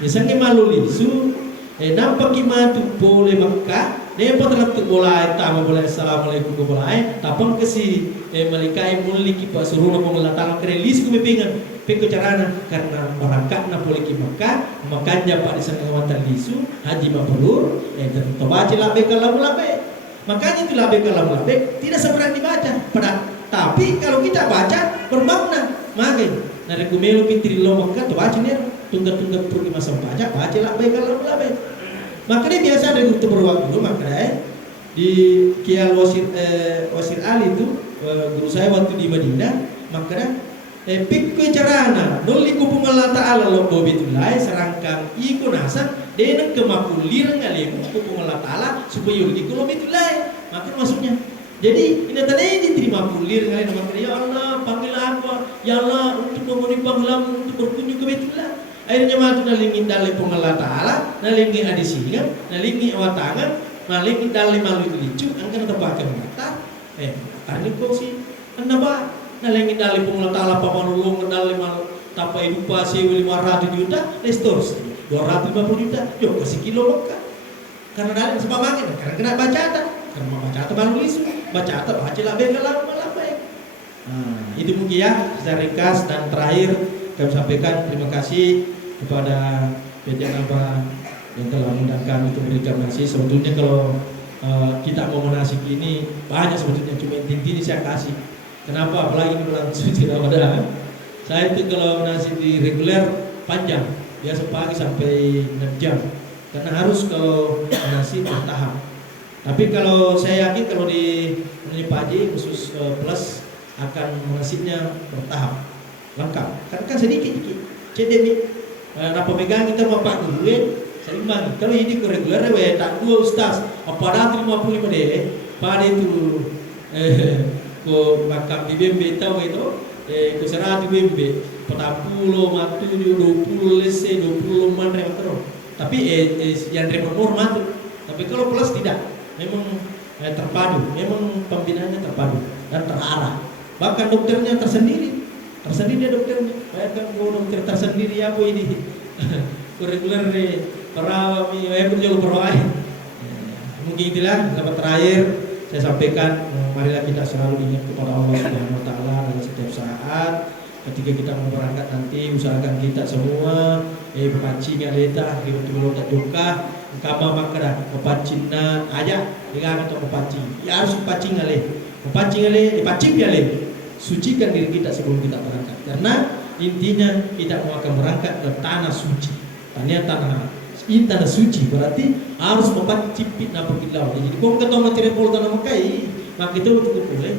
biasanya malu lisu nampak kimatu boleh Makkah Depa telah boleh tama boleh assalamualaikum ko boleh tapang kasi malikai muli ki pasuruh na pengelatang krelis ko mepingan peko carana karena barangkat na boleh ki Makkah makanya pak di sana ngawatan lisu haji mabrur tentu baca labe kalau labe makanya itu labe kalau labe tidak seberang dibaca pada tapi kalau kita baca bermakna makin nari kumelo pitri lo Makkah tu baca nih tunggat pergi masa baca labe kalau labe makanya biasa ada guru berwaktu makanya di Kiai Wasir Ali itu guru saya waktu di Madinah makanya pikir carana noli kupung Allah Taala lo bobitulai serangkang iku nasan deneng kemakulir ngalimu kupung Allah Taala supaya iku lo bitulai makanya maksudnya jadi ini tadi diterima kulir ngalimu makanya ya Allah panggil aku ya Allah untuk memenuhi panggilanmu untuk berkunjung ke Baitullah. Akhirnya matu nalingin dalai pengalat Ta'ala, nalingin adisingan, nalingin awatangan, nalingin dalai malu licu, angkan tebakan mata. Karena kok sih, kenapa nalingin dalai pengalat Ta'ala pamanulung, dalai malu tapai lupa sewa 500 juta, restores 250 juta, yuk kasih kilo Mekah. Karena dalai sebab angin, karena kena baca karena baca malu licu, baca baca lah bengkel lama. Itu mungkin ya, secara ringkas dan terakhir kami sampaikan terima kasih kepada PT Naba yang telah mengundang untuk berikan nasi. Sebetulnya kalau kita mau menasik ini banyak sebetulnya, cuma inti saya kasih. Kenapa? Apalagi ini bulan suci Ramadan. Saya itu kalau nasi di reguler panjang, biasa pagi sampai 6 jam. Karena harus kalau nasi bertahap. Tapi kalau saya yakin kalau di pagi khusus plus akan menasinya bertahap lengkap. Karena kan sedikit. Cedemi apa megang kita bapak dulu seimbang. Kalau ini reguler tak dua ustaz apa ada 55 deh pada itu ko makam di bembe tahu itu ko serah di bembe 40 matu 20 lese 20 man terus tapi yang remor matu tapi kalau plus tidak memang terpadu memang pembinaannya terpadu dan terarah bahkan dokternya tersendiri dokternya bayangkan dokter tersendiri apa ini reguler perawat berjual perawat mungkin itulah dapat terakhir saya sampaikan marilah kita selalu ingat kepada Allah Subhanahu wa taala dalam setiap saat ketika kita mau berangkat nanti usahakan kita semua pancing aleta di betul tak duka kama makra pancingna aja dengan atau pancing ya harus pancing pancing sucikan diri kita sebelum kita berangkat karena intinya kita mau akan berangkat ke tanah suci tanah suci berarti harus mempancipit napa kilau. Jadi kau ketemu materi pol tanah makai, maka itu betul boleh.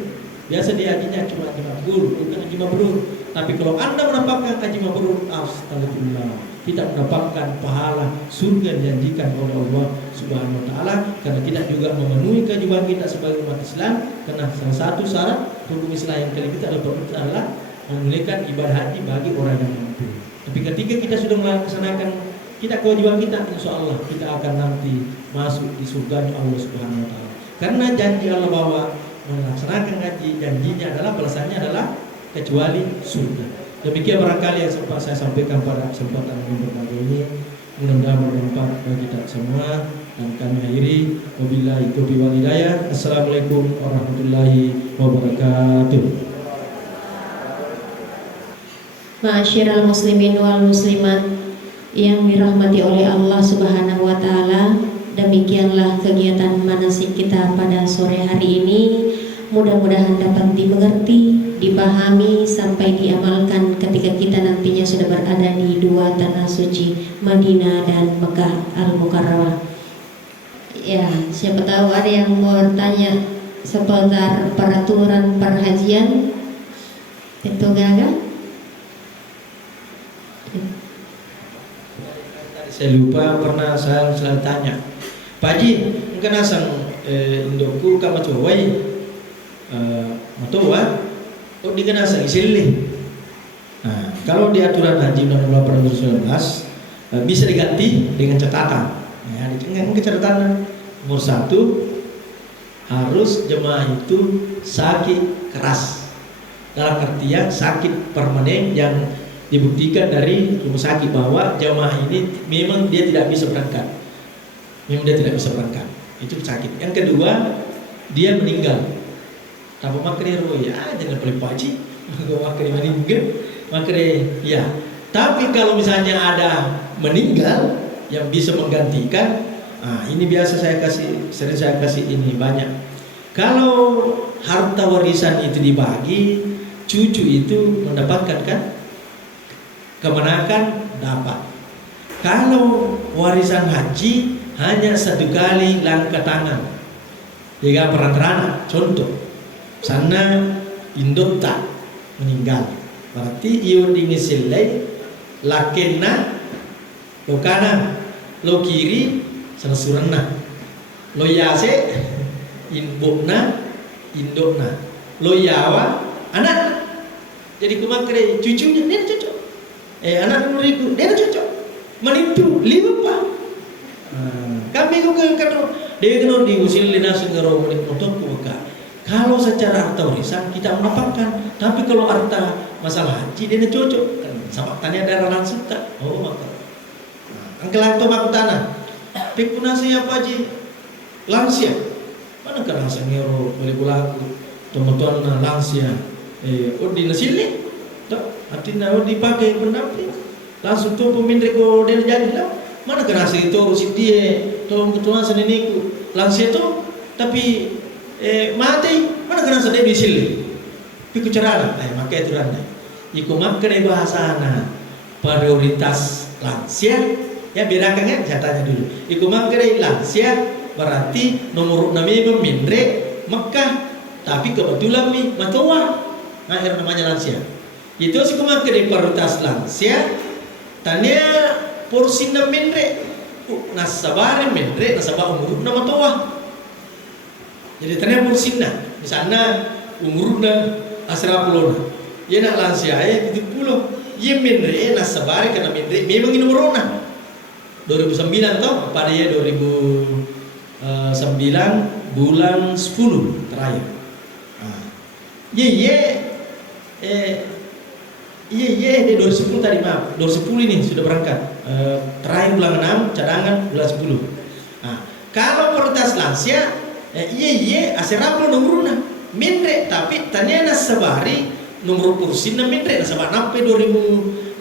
Biasa dia hajinya cuma 50, bukan haji mabrur. Tapi kalau anda mendapatkan haji mabrur, astagfirullah, tidak mendapatkan pahala surga dijanjikan oleh Allah Subhanahu wa taala karena tidak juga memenuhi kewajiban kita sebagai umat Islam karena salah satu syarat rukun Islam yang kelima adalah memulihkan ibadah haji bagi orang yang mampu. Tapi ketika kita sudah melaksanakan kita kewajiban kita, insya Allah kita akan nanti masuk di surga Allah Subhanahu wa taala. Karena janji Allah bahwa melaksanakan haji janjinya adalah balasannya adalah kecuali surga. Demikian barangkali yang sempat saya sampaikan pada kesempatan yang berbahagia ini. Mudah-mudahan bermanfaat bagi kita semua dan kami akhiri wabillahi taufiq wal hidayah. Assalamualaikum warahmatullahi wabarakatuh. Ma'asyiral muslimin wal muslimat yang dirahmati oleh Allah Subhanahu wa taala, demikianlah kegiatan manasik kita pada sore hari ini. Mudah-mudahan dapat dimengerti, dipahami sampai diamalkan ketika kita nantinya sudah berada di dua tanah suci Madinah dan Mekah Al-Mukarramah. Ya, siapa tahu ada yang mau bertanya seputar peraturan perhajian. Itu gagal? Saya lupa pernah saya selalu tanya, Pak Haji, mungkin asang indokku kama cowai matoa, oh dikenasang isilih. Nah, kalau di aturan haji Undang-Undang 2019 bisa diganti dengan catatan. Ya, dengan catatan nomor 1 harus jemaah itu sakit keras dalam artian sakit permanen yang dibuktikan dari rumah sakit bahwa jamaah ini memang dia tidak bisa berangkat. Itu sakit. Yang kedua, dia meninggal. Tanpa makre ya jangan boleh paji. Makre meninggal, makre ya. Tapi kalau misalnya ada meninggal yang bisa menggantikan, ini biasa sering saya kasih ini banyak. Kalau harta warisan itu dibagi, cucu itu mendapatkan kan? Kemenangan dapat. Kalau warisan haji hanya satu kali langkah tangan, jika perantarana, contoh, sana indota meninggal, berarti iun dimisilai lakena lo kanan, lo kiri senesurana, lo yase inbokna indokna, lo yawa anak. Jadi kumakre cucunya dia cucu. Anak muridku dia cocok menipu lipa kami juga kan dia kena diusil linas ngero motor buka. Kalau secara harta warisan kita mendapatkan, tapi kalau harta masalah haji dia cocok kan sama tanya darah langsung tak maka angkelan to mak tanah pikuna saya apa haji lansia mana kan langsung ngero boleh bulaku teman-teman lansia di nasile artinya dipakai pendamping langsung tuh pemimpin ko dia jadi lah mana kena itu urusin dia tolong ketuaan seneniku langsung itu tapi mati mana kena sedih di sini piku carana maka itu randa iku makre bahasana prioritas lansia ya berakannya jatanya dulu iku makre lansia berarti nomor namanya pemimpin Mekah tapi kebetulan matua akhir namanya lansia itu sih kumakai prioritas lansia tanya porsi na mendre nasabari mendre nasaba umur na matoa. Jadi tanya porsi na misalnya umur na asra pulona ya nak lansia ya 70 ya mendre nasabari karena mendre memang ini umurona 2009 toh pada ya 2009 bulan 10 terakhir. Iya, 2010 tadi maaf, 2010 ini sudah berangkat. Terakhir bulan 6, cadangan bulan 10. Nah, kalau prioritas lansia, asiraplo nomoruna, mendre tapi tanya sabari nomor kursi na mendre sabari sampai 2018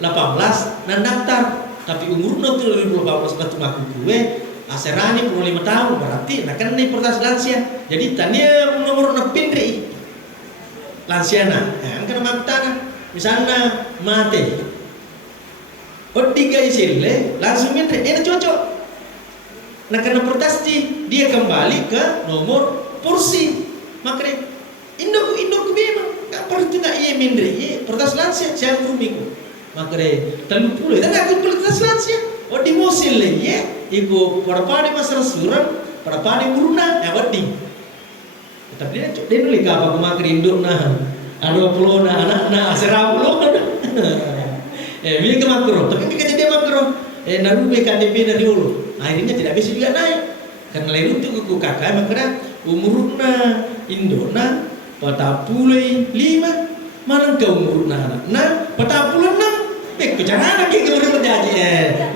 na daftar, tapi umurnya 2018 batu maku kue. Aserani per 5 tahun berarti nak kan ini prioritas lansia. Jadi tanya nomor na pindri lansia na, kan makta misalnya mati, tiga isile langsung mendre, ini cocok. Nah karena prioritas dia kembali ke nomor porsi, makanya indok memang nggak perlu tidak iya mendre, iya prioritas lansia siapa rumiku, makanya 30 itu nggak prioritas lansia. Di musil ya, ibu pada pada masalah suram, pada pada muruna, wadi. Tapi dia nulis apa kemak rindu nah, 20 nah anak seraplo. Dia kemakro, tapi ketika dia makro, naruh KDP dari dulu, akhirnya tidak bisa juga naik. Karena lalu itu kuku kakak makanya umurna indona, pada pulai 5, mana ke umurna anak, nah pada pulai 6. Bicara lagi kemudian berjanji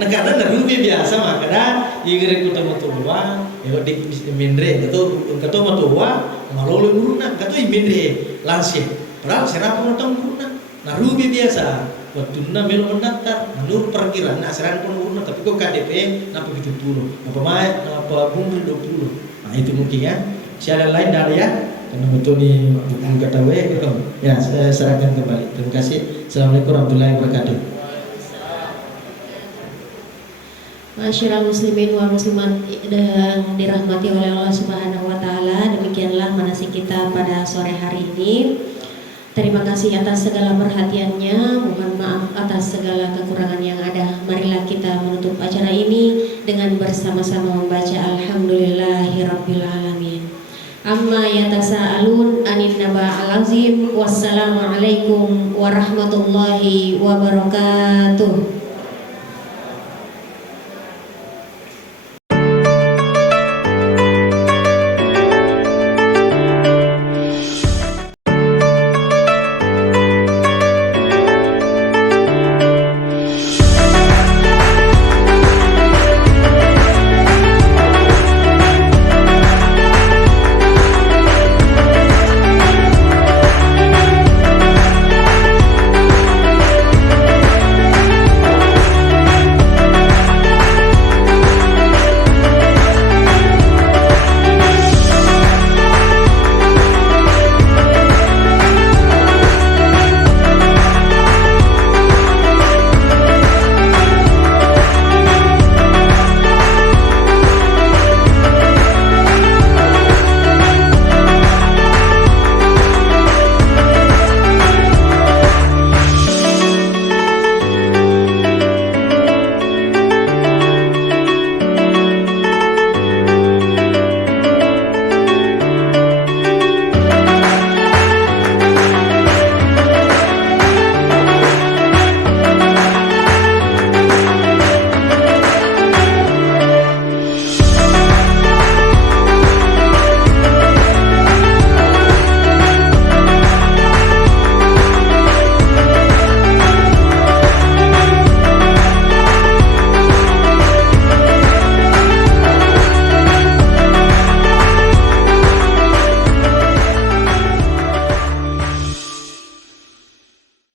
karena narubi biasa makanya igre kuta motowa di mendre kato motowa malolo muruna kato mendre lansia padahal serap nonton muruna narubi biasa waktu na melo mendaftar menurut perkiraan asaran pun muruna tapi kok KDP napa begitu dulu apa mai apa bumbu 20 nah itu mungkin ya siapa lain dari ya karena betul nih bukan kata gitu ya saya serahkan kembali terima kasih. Assalamualaikum warahmatullahi wabarakatuh. Masyarakat muslimin wal muslimat yang dirahmati oleh Allah Subhanahu wa taala, demikianlah manasik kita pada sore hari ini. Terima kasih atas segala perhatiannya, mohon maaf atas segala kekurangan yang ada. Marilah kita menutup acara ini dengan bersama-sama membaca Alhamdulillahirabbil alamin. Amma yatasaalun anin naba'al azim. Wassalamualaikum warahmatullahi wabarakatuh.